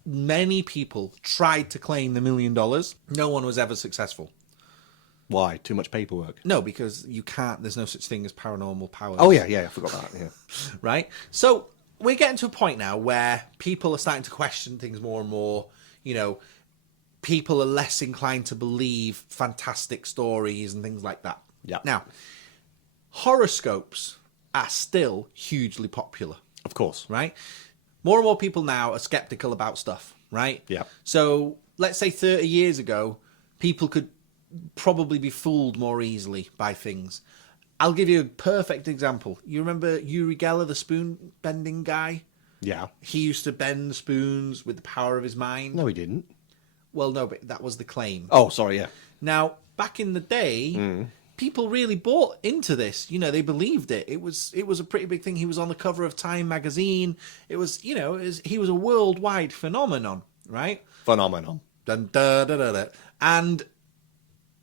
Many people tried to claim the $1 million. No one was ever successful. Why? Too much paperwork? No, because you can't. There's no such thing as paranormal powers. Oh, yeah, I forgot that, yeah. Right? So we're getting to a point now where people are starting to question things more and more. You know, people are less inclined to believe fantastic stories and things like that. Yeah. Now, horoscopes are still hugely popular. Of course. Right? More and more people now are skeptical about stuff, right? Yeah. So let's say 30 years ago, people could probably be fooled more easily by things. I'll give you a perfect example. You remember Uri Geller, the spoon bending guy? Yeah. He used to bend spoons with the power of his mind. No, he didn't. Well, no, but that was the claim. Oh, sorry, yeah. Now, back in the day, people really bought into this. You know, they believed it. It was a pretty big thing. He was on the cover of Time magazine. It was, you know, he was a worldwide phenomenon, right? Phenomenon. Dun, da, da, da, da. And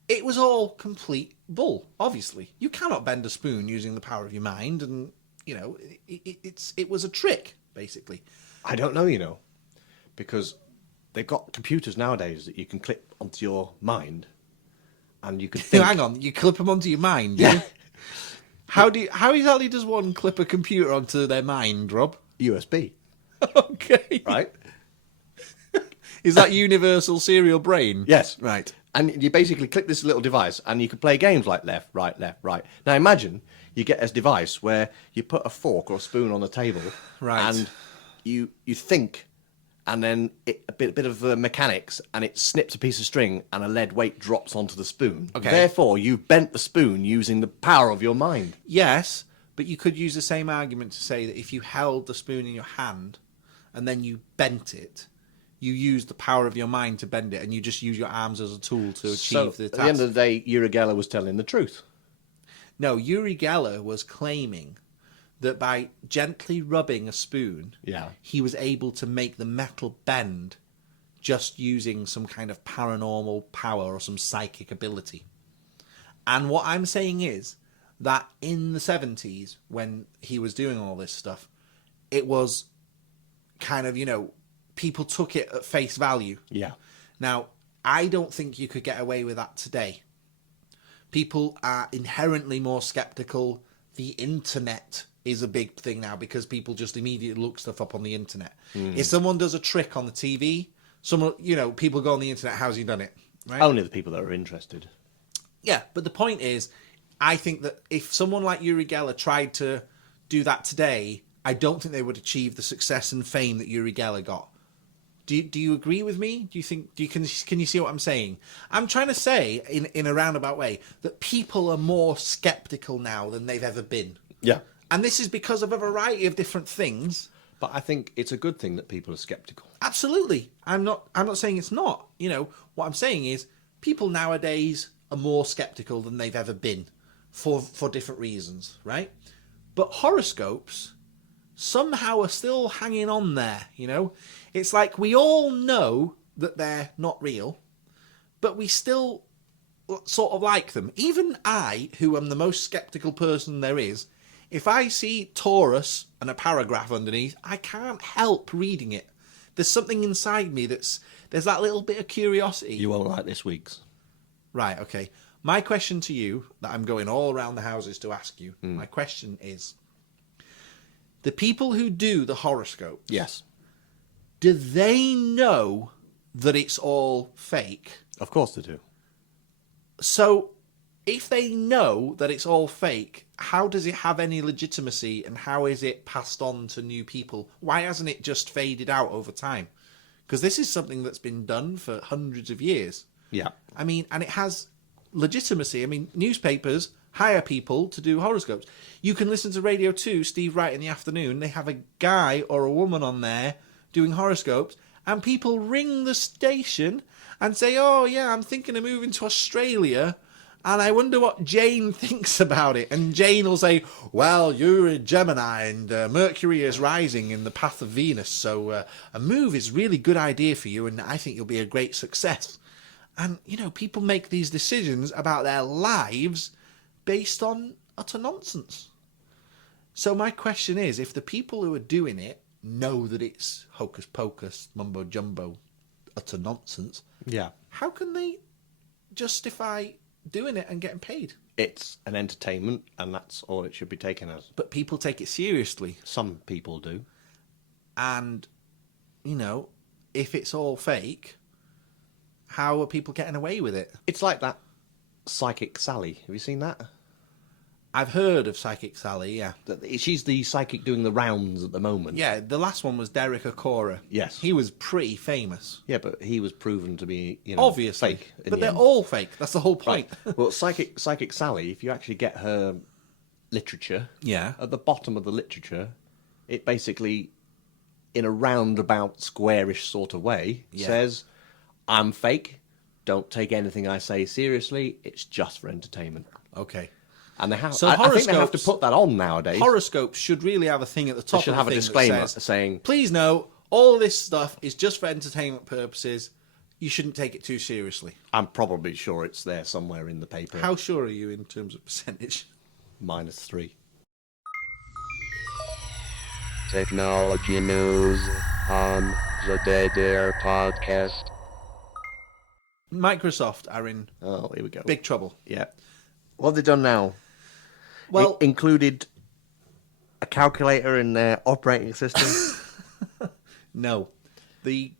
it was all complete bull, obviously. You cannot bend a spoon using the power of your mind, and, you know, it was a trick, basically. I don't know, you know, because they've got computers nowadays that you can clip onto your mind, and you can think... Hang on, you clip them onto your mind, Yeah. How exactly does one clip a computer onto their mind, Rob? USB. Okay. Right? Is that universal serial brain? Yes. Right. And you basically click this little device, and you can play games like left, right, left, right. Now imagine you get this device where you put a fork or a spoon on the table, Right. and you think and then a bit of mechanics, and it snips a piece of string, and a lead weight drops onto the spoon. Okay. Therefore, you've bent the spoon using the power of your mind. Yes, but you could use the same argument to say that if you held the spoon in your hand and then you bent it, you use the power of your mind to bend it, and you just use your arms as a tool to achieve the task. At the end of the day, Uri Geller was telling the truth. No, Uri Geller was claiming that by gently rubbing a spoon, he was able to make the metal bend just using some kind of paranormal power or some psychic ability. And what I'm saying is that in the 70s, when he was doing all this stuff, it was kind of, people took it at face value. Yeah. Now, I don't think you could get away with that today. People are inherently more skeptical. The internet is a big thing now because people just immediately look stuff up on the internet. If someone does a trick on the TV, people go on the internet, how's he done it? Right? Only the people that are interested. Yeah, but the point is, I think that if someone like Uri Geller tried to do that today, I don't think they would achieve the success and fame that Uri Geller got. Do you agree with me? Can you see what I'm saying? I'm trying to say in a roundabout way that people are more skeptical now than they've ever been. Yeah. And this is because of a variety of different things. But I think it's a good thing that people are skeptical. Absolutely. I'm not saying it's not. What I'm saying is people nowadays are more skeptical than they've ever been for different reasons, right? But horoscopes somehow are still hanging on there, It's like we all know that they're not real, but we still sort of like them. Even I, who am the most skeptical person there is, if I see Taurus and a paragraph underneath, I can't help reading it. There's something inside me there's that little bit of curiosity. You won't like this week's. Right, okay. My question to you, that I'm going all around the houses to ask you, my question is, the people who do the horoscope, Yes. do they know that it's all fake? Of course they do. So, if they know that it's all fake, how does it have any legitimacy and how is it passed on to new people? Why hasn't it just faded out over time? Because this is something that's been done for hundreds of years. Yeah. I mean, and it has legitimacy. I mean, newspapers hire people to do horoscopes. You can listen to Radio 2, Steve Wright in the afternoon. They have a guy or a woman on there doing horoscopes, and people ring the station and say, oh, yeah, I'm thinking of moving to Australia, and I wonder what Jane thinks about it. And Jane will say, well, you're a Gemini, and Mercury is rising in the path of Venus, so a move is a really good idea for you, and I think you'll be a great success. And, people make these decisions about their lives based on utter nonsense. So my question is, if the people who are doing it know that it's hocus pocus, mumbo jumbo, utter nonsense, Yeah. how can they justify doing it and getting paid? It's an entertainment, and that's all it should be taken as. But people take it seriously. Some people do. And, if it's all fake, how are people getting away with it? It's like that Psychic Sally. Have you seen that? I've heard of Psychic Sally, yeah. She's the psychic doing the rounds at the moment. Yeah, the last one was Derek Okora. Yes. He was pretty famous. Yeah, but he was proven to be, Obviously. fake. in But the they're end. all fake. That's the whole point. Right. Well, Psychic Sally, if you actually get her literature, Yeah. at the bottom of the literature, it basically, in a roundabout, squarish sort of way, Yeah. says, I'm fake, don't take anything I say seriously, it's just for entertainment. Okay. And they have, So I think they have to horoscopes- put that on nowadays. Horoscopes should really have a thing at the top should of the have a thing disclaimer that says, saying- please know, all this stuff is just for entertainment purposes. You shouldn't take it too seriously. I'm probably sure it's there somewhere in the paper. How sure are you in terms of percentage? -3. Technology news on the Dead Air podcast. Microsoft are in Oh, here we go. big trouble. Yeah. What have they done now? Well, It included a calculator in their operating system. no. The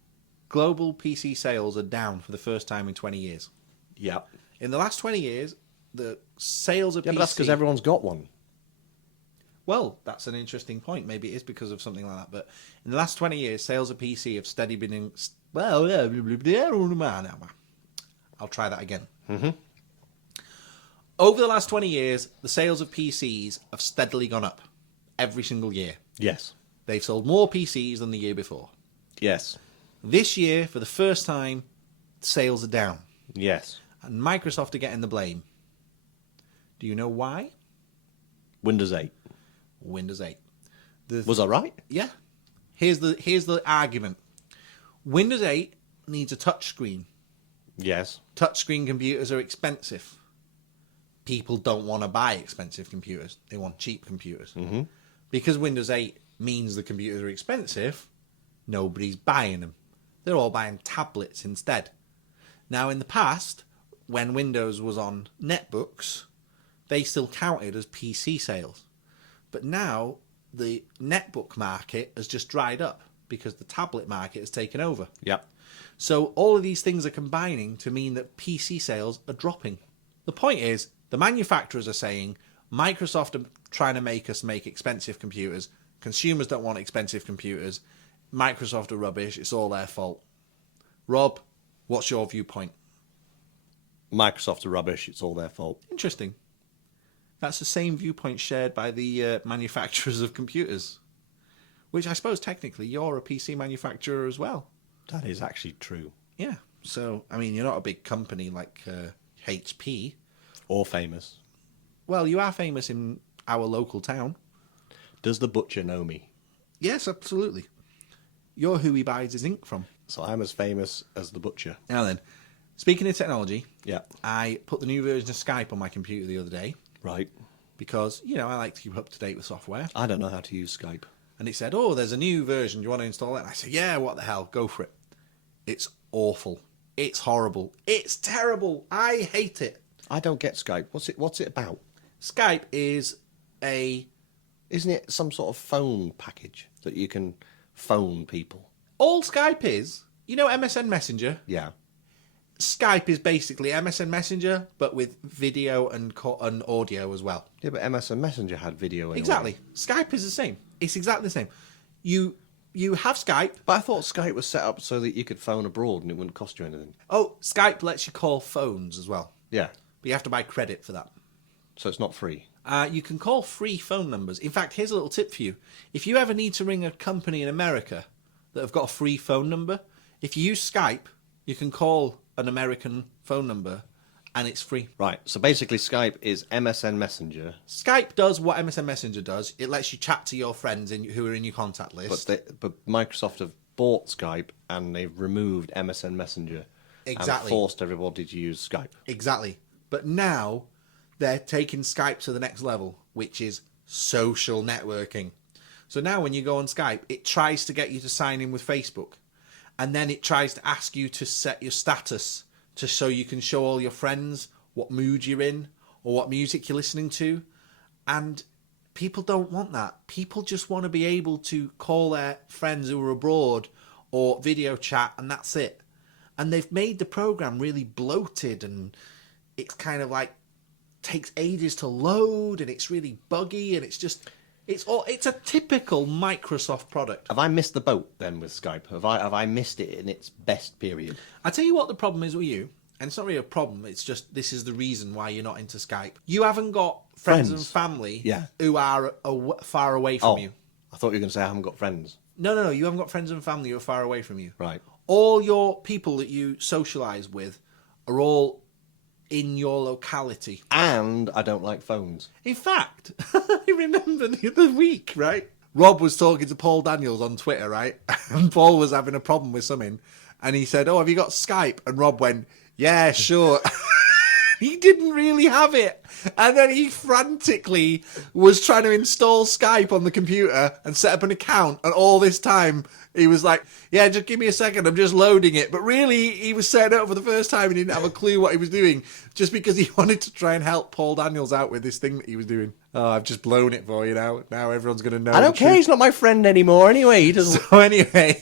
global PC sales are down for the first time in 20 years. Yeah. In the last 20 years, the sales of Yeah, PC... but that's because everyone's got one. Well, that's an interesting point. Maybe it is because of something like that. But in the last 20 years, sales of PC have steadily been in... Well, I'll try that again. Mm-hmm. Over the last 20 years, the sales of PCs have steadily gone up every single year. Yes. They've sold more PCs than the year before. Yes. This year, for the first time, sales are down. Yes. And Microsoft are getting the blame. Do you know why? Windows 8. Windows 8. Was I right? Yeah. Here's the argument. Windows 8 needs a touchscreen. Yes. Touchscreen computers are expensive. People don't want to buy expensive computers. They want cheap computers. Mm-hmm. Because Windows 8 means the computers are expensive, nobody's buying them. They're all buying tablets instead. Now, in the past, when Windows was on netbooks, they still counted as PC sales. But now, the netbook market has just dried up because the tablet market has taken over. Yep. So all of these things are combining to mean that PC sales are dropping. The point is, the manufacturers are saying, Microsoft are trying to make us make expensive computers. Consumers don't want expensive computers. Microsoft are rubbish. It's all their fault. Rob, what's your viewpoint? Microsoft are rubbish. It's all their fault. Interesting. That's the same viewpoint shared by the manufacturers of computers. Which I suppose technically you're a PC manufacturer as well. That is actually true. Yeah. So, I mean, you're not a big company like HP. Or famous. Well, you are famous in our local town. Does the butcher know me? Yes, absolutely. You're who he buys his ink from. So I'm as famous as the butcher. Now then, speaking of technology, Yeah. I put the new version of Skype on my computer the other day Right. because, you know, I like to keep up to date with software. I don't know how to use Skype. And it said, oh, there's a new version. Do you want to install it? And I said, yeah, what the hell? Go for it. It's awful. It's horrible. It's terrible. I hate it. I don't get Skype. What's it about? Skype is Isn't it some sort of phone package that you can phone people? all Skype is, you know, MSN Messenger? Yeah. Skype is basically MSN Messenger, but with video and audio as well. Yeah, but MSN Messenger had video anyway. Exactly. Skype is the same. It's exactly the same. You have Skype. But I thought Skype was set up so that you could phone abroad and it wouldn't cost you anything. Oh, Skype lets you call phones as well. Yeah. But you have to buy credit for that. So it's not free. You can call free phone numbers. In fact, here's a little tip for you. If you ever need to ring a company in America that have got a free phone number, if you use Skype, you can call an American phone number and it's free. Right. So basically Skype is MSN Messenger. Skype does what MSN Messenger does. It lets you chat to your friends who are in your contact list. But Microsoft have bought Skype and they've removed MSN Messenger. Exactly. And forced everybody to use Skype. Exactly. But now they're taking Skype to the next level, which is social networking. So now when you go on Skype, it tries to get you to sign in with Facebook. And then it tries to ask you to set your status so you can show all your friends what mood you're in or what music you're listening to. And people don't want that. People just want to be able to call their friends who are abroad or video chat, and that's it. And they've made the program really bloated, and it's kind of like takes ages to load, and it's really buggy, and it's a typical Microsoft product. Have I missed the boat then with Skype? Have I missed it in its best period? I tell you what the problem is with you, and it's not really a problem, it's just this is the reason why you're not into Skype. You haven't got friends and family who are far away from you. I thought you were going to say I haven't got friends. No, you haven't got friends and family who are far away from you. Right. All your people that you socialise with are all in your locality. And I don't like phones. In fact, I remember the other week, right? Rob was talking to Paul Daniels on Twitter, right? And Paul was having a problem with something. And he said, oh, have you got Skype? And Rob went, yeah, sure. He didn't really have it. And then he frantically was trying to install Skype on the computer and set up an account. And all this time, he was like, yeah, just give me a second. I'm just loading it. But really, he was setting it up for the first time and he didn't have a clue what he was doing just because he wanted to try and help Paul Daniels out with this thing that he was doing. Oh, I've just blown it for you now. Now everyone's going to know. I don't care. He's not my friend anymore anyway. He doesn't. So anyway,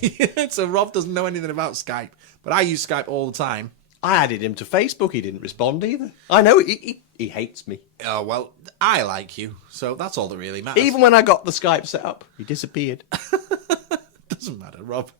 so Rob doesn't know anything about Skype. But I use Skype all the time. I added him to Facebook. He didn't respond either. I know. He hates me. Oh, well, I like you, so that's all that really matters. Even when I got the Skype set up, he disappeared. Doesn't matter, Rob.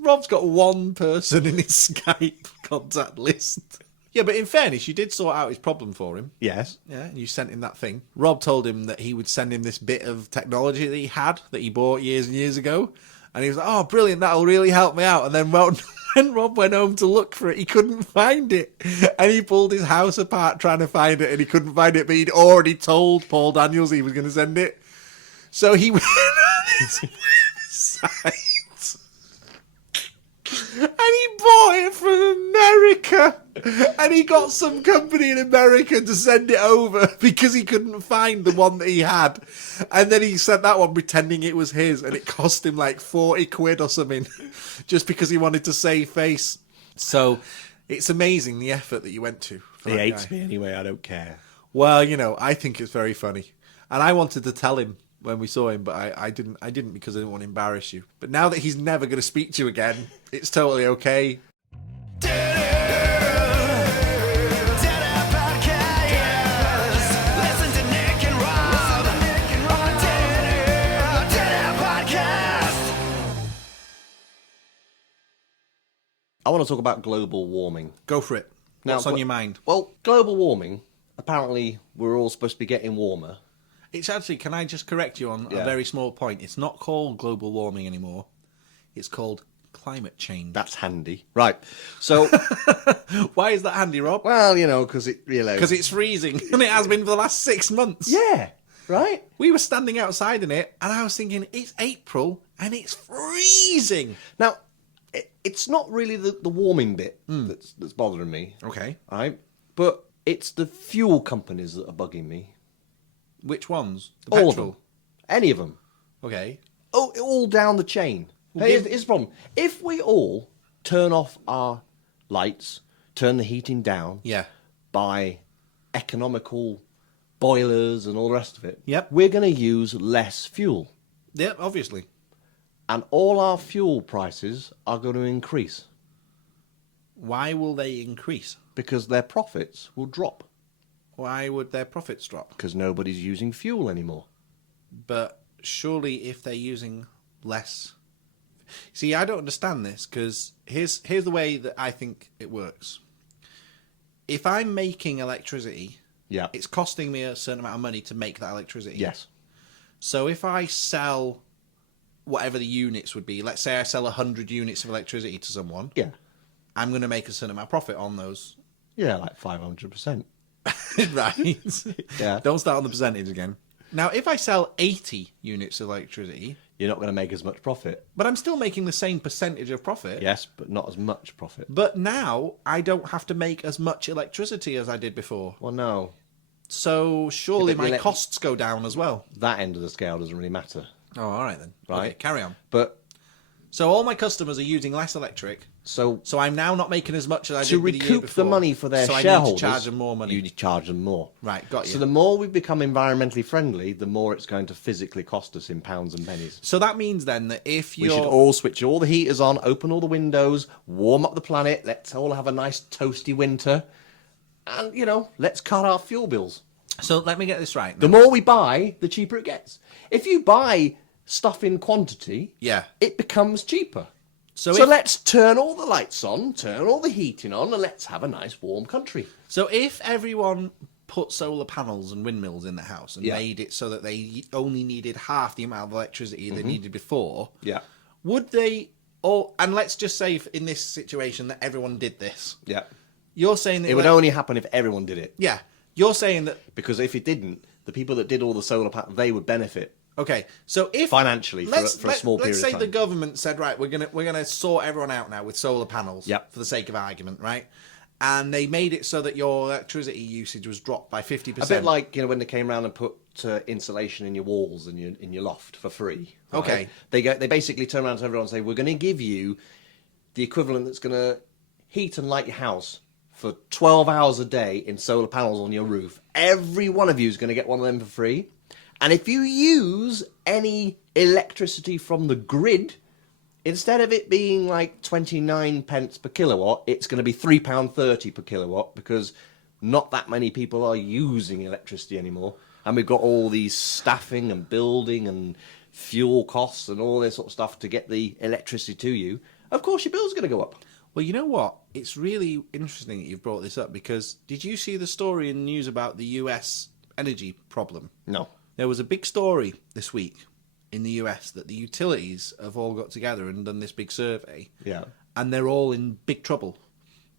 Rob's got one person in his Skype contact list. Yeah, but in fairness, you did sort out his problem for him. Yes. Yeah, and you sent him that thing. Rob told him that he would send him this bit of technology that he had, that he bought years and years ago. And he was like, oh, brilliant, that'll really help me out. And then when Rob went home to look for it, he couldn't find it. And he pulled his house apart trying to find it, and he couldn't find it, but he'd already told Paul Daniels he was going to send it. So he went on his website. And he bought it from America. And he got some company in America to send it over because he couldn't find the one that he had. And then he sent that one pretending it was his. And it cost him like 40 quid or something just because he wanted to save face. So it's amazing the effort that you went to. For He that hates guy. me anyway, I don't care. Well, you know, I think it's very funny. And I wanted to tell him when we saw him, but I didn't because I didn't want to embarrass you. But now that he's never going to speak to you again, it's totally okay. I want to talk about global warming. Go for it. What's on your mind? Well, global warming, apparently we're all supposed to be getting warmer. It's actually, can I just correct you on Yeah. a very small point? It's not called global warming anymore. It's called climate change. That's handy. Right. So, Why is that handy, Rob? well, you know, because it really... Because it's freezing, and it has been for the last 6 months. Yeah, right? We were standing outside in it, and I was thinking, it's April, and it's freezing. Now, it's not really the warming bit that's bothering me, Okay. right? But it's the fuel companies that are bugging me. Which ones? The All of petrol? them. Any of them. Okay. Oh, all down the chain. Well, Here's the problem. If we all turn off our lights, turn the heating down, Yeah. buy economical boilers and all the rest of it, Yep. we're going to use less fuel. Yeah, obviously. And all our fuel prices are going to increase Why will they increase? because their profits will drop Why would their profits drop? because nobody's using fuel anymore. But surely if they're using less... See, I don't understand this, because here's the way that I think it works. If I'm making electricity, Yeah. it's costing me a certain amount of money to make that electricity. Yes. So if I sell whatever the units would be, let's say I sell 100 units of electricity to someone, Yeah. I'm going to make a certain amount of profit on those. Yeah, like 500%. Right. Yeah. Don't start on the percentage again. Now, if I sell 80 units of electricity, You're not going to make as much profit. but I'm still making the same percentage of profit. Yes, but not as much profit. But now I don't have to make as much electricity as I did before. Well, no. So surely Yeah, but the my elec- costs go down as well. That end of the scale doesn't really matter. Oh, all right then. Right. Okay, carry on. But So all my customers are using less electric. so So I'm now not making as much as I to did the year recoup before. the money for their so shareholders, I need to charge them more money. You charge them more. Right, got you. So the more we become environmentally friendly, the more it's going to physically cost us in pounds and pennies. So that means then that if We you're... should all switch all the heaters on, open all the windows, warm up the planet. Let's all have a nice toasty winter, and you know, let's cut our fuel bills. So let me get this right. The more we buy, the cheaper it gets. If you buy stuff in quantity, Yeah. it becomes cheaper. So, So if, let's turn all the lights on, turn all the heating on, and let's have a nice warm country. so if everyone put solar panels and windmills in the house and Yeah. made it so that they only needed half the amount of electricity they needed before, Yeah. would they... Or, and let's just say in this situation that everyone did this. Yeah. You're saying that... It would only happen if everyone did it. Yeah. You're saying that... Because if it didn't, the people that did all the solar panels, they would benefit Okay, so if financially for a small period let's say of the time. government said, right, we're gonna sort everyone out now with solar panels, Yep. for the sake of argument, right? And they made it so that your electricity usage was dropped by 50%. A bit like, you know, when they came around and put insulation in your walls and in your loft for free. right? Okay. They basically turn around to everyone and say, we're going to give you the equivalent that's going to heat and light your house for 12 hours a day in solar panels on your roof. Every one of you is going to get one of them for free. And if you use any electricity from the grid, instead of it being like 29 pence per kilowatt, it's going to be £3.30 per kilowatt because not that many people are using electricity anymore. And we've got all these staffing and building and fuel costs and all this sort of stuff to get the electricity to you. Of course, your bill's going to go up. Well, you know what? It's really interesting that you've brought this up, because did you see the story in the news about the US energy problem? No. There was a big story this week in the US that the utilities have all got together and done this big survey. Yeah. And they're all in big trouble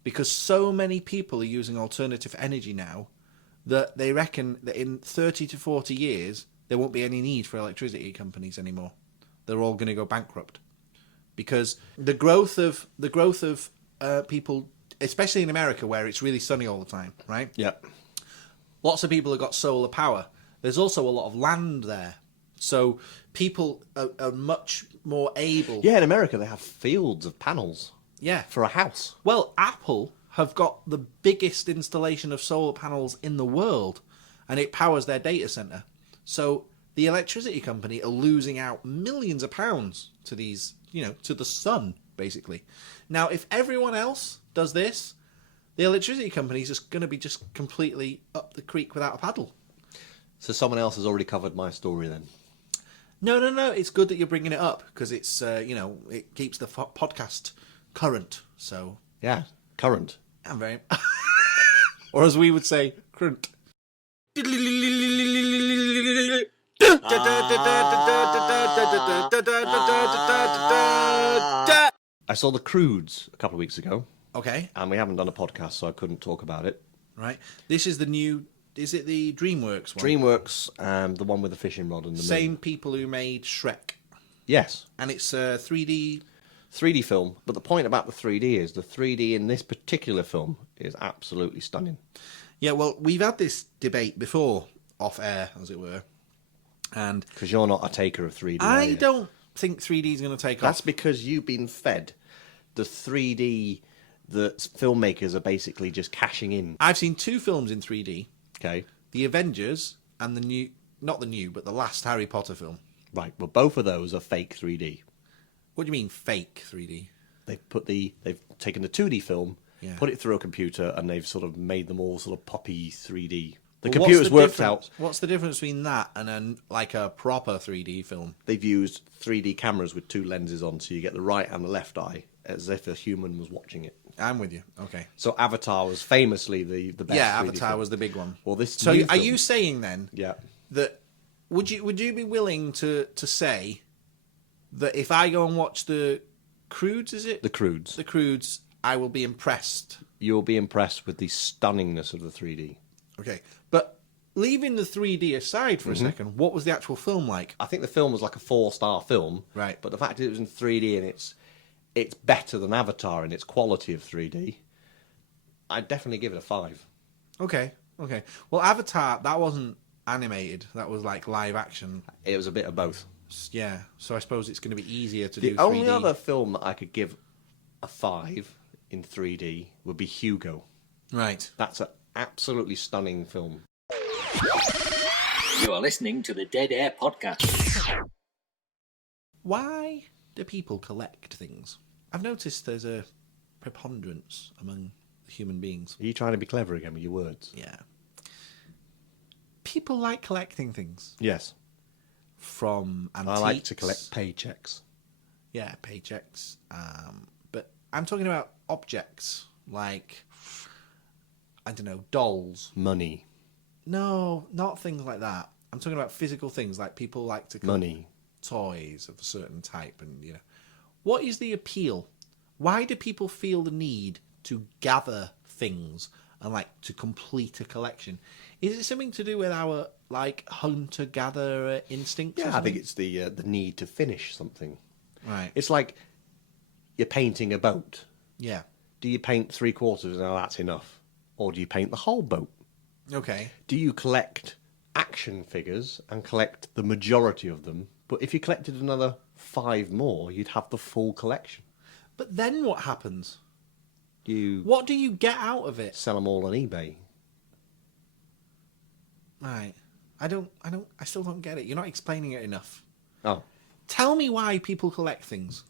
because so many people are using alternative energy now that they reckon that in 30 to 40 years, there won't be any need for electricity companies anymore. They're all going to go bankrupt. Because the growth of people, especially in America where it's really sunny all the time, right? Yeah. Lots of people have got solar power. There's also a lot of land there. So people are much more able... Yeah, in America they have fields of panels. Yeah. For a house. Well, Apple have got the biggest installation of solar panels in the world, and it powers their data center. So the electricity company are losing out millions of pounds to these, to the sun, basically. Now, if everyone else does this, the electricity company is just going to be just completely up the creek without a paddle. So someone else has already covered my story then. No. It's good that you're bringing it up because it's, it keeps the podcast current. So Yeah, current. I'm very, or as we would say, current. I saw The Croods a couple of weeks ago, Okay, and we haven't done a podcast, so I couldn't talk about it. right. This is the new. Is it the DreamWorks one? DreamWorks, the one with the fishing rod and the Same moon. people who made Shrek, Yes, and it's 3D. 3D film. But the point about the 3D is the 3D in this particular film is absolutely stunning. Yeah, well, we've had this debate before, off air, as it were, and Because you're not a taker of 3D. are I you? don't think 3D is going to take That's off. because you've been fed the 3D that filmmakers are basically just cashing in. I've seen two films in 3D: Okay, The Avengers and not the new, but the last Harry Potter film. right. Well, both of those are fake 3D. What do you mean fake 3D? They've taken the 2D film, Yeah. put it through a computer, and they've sort of made them all sort of poppy 3D. The Well, computer's what's the worked difference- out. What's the difference between that and a proper 3D film? They've used 3D cameras with two lenses on, so you get the right and the left eye, as if a human was watching it. I'm with you. Okay. So Avatar was famously the best. Yeah, 3D Avatar film. was the big one. Well, this So new are film- you saying then Yeah. that would you be willing to say that if I go and watch the Croods, is it The Croods. the Croods, I will be impressed? You'll be impressed with the stunningness of the 3D. Okay, but leaving the 3D aside for a second, what was the actual film like? I think the film was like a 4-star film. Right. But the fact it was in 3D and it's better than Avatar in its quality of 3D, I'd definitely give it a 5. Okay. Well, Avatar, that wasn't animated. That was like live action. It was a bit of both. Yeah. So I suppose it's going to be easier to The do 3D. only other film that I could give a 5 in 3D would be Hugo. Right. That's an absolutely stunning film. You are listening to the Dead Air Podcast. Why do people collect things? I've noticed there's a preponderance among human beings. Are you trying to be clever again with your words? Yeah. People like collecting things. Yes. From antiques. I like to collect paychecks. Yeah, paychecks. But I'm talking about objects like, I don't know, dolls. Money. No, not things like that. I'm talking about physical things like people like to collect Money. toys of a certain type. And what is the appeal? Why do people feel the need to gather things and like to complete a collection? Is it something to do with our like hunter-gatherer instincts? or Yeah, I think something? it's the need to finish something. Right. It's like you're painting a boat. Yeah. Do you paint 3/4 and that's enough? Or do you paint the whole boat? Okay. Do you collect action figures and collect the majority of them? But if you collected another 5 more, you'd have the full collection. But then what happens? You What do you get out of it? sell them all on eBay. Right. I still don't get it. You're not explaining it enough. Oh, Tell me why people collect things.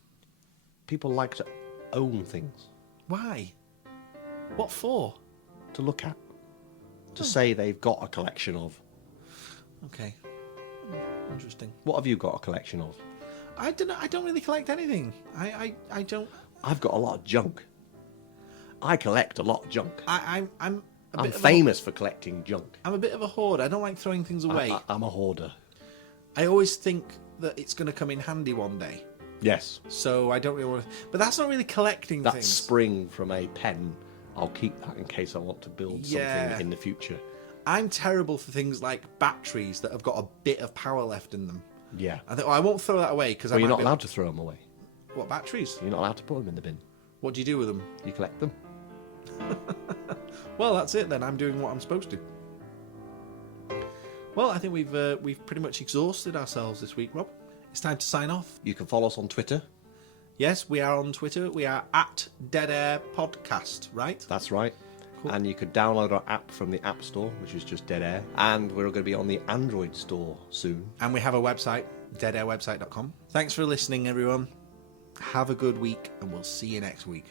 people like to own things Why? What for? to look at. to say they've got a collection of. Okay. Interesting. What have you got a collection of? I don't know. I don't really collect anything. I don't. I've got a lot of junk. I collect a lot of junk. I'm I'm famous for collecting junk. I'm a bit of a hoarder. I don't like throwing things away. I'm a hoarder. I always think that it's going to come in handy one day. Yes. So I don't really want to... But that's not really collecting That things. spring from a pen, I'll keep that in case I want to build something in the future. I'm terrible for things like batteries that have got a bit of power left in them. Yeah. I think, I won't throw that away because Well, you're not allowed to throw them away. What, batteries? You're not allowed to put them in the bin. What do you do with them? You collect them. Well, that's it then. I'm doing what I'm supposed to. Well, I think we've pretty much exhausted ourselves this week, Rob. It's time to sign off. You can follow us on Twitter. Yes, we are on Twitter. We are at Dead Air Podcast, right? That's right. Cool. And you could download our app from the App Store, which is just Dead Air. And we're going to be on the Android store soon. And we have a website, deadairwebsite.com. Thanks for listening, everyone. Have a good week, and we'll see you next week.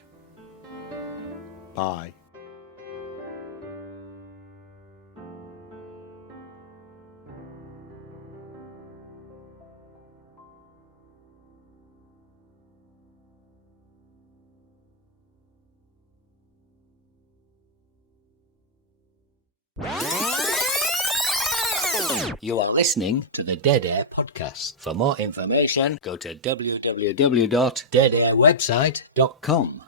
Bye. You are listening to the Dead Air Podcast. For more information, go to www.deadairwebsite.com.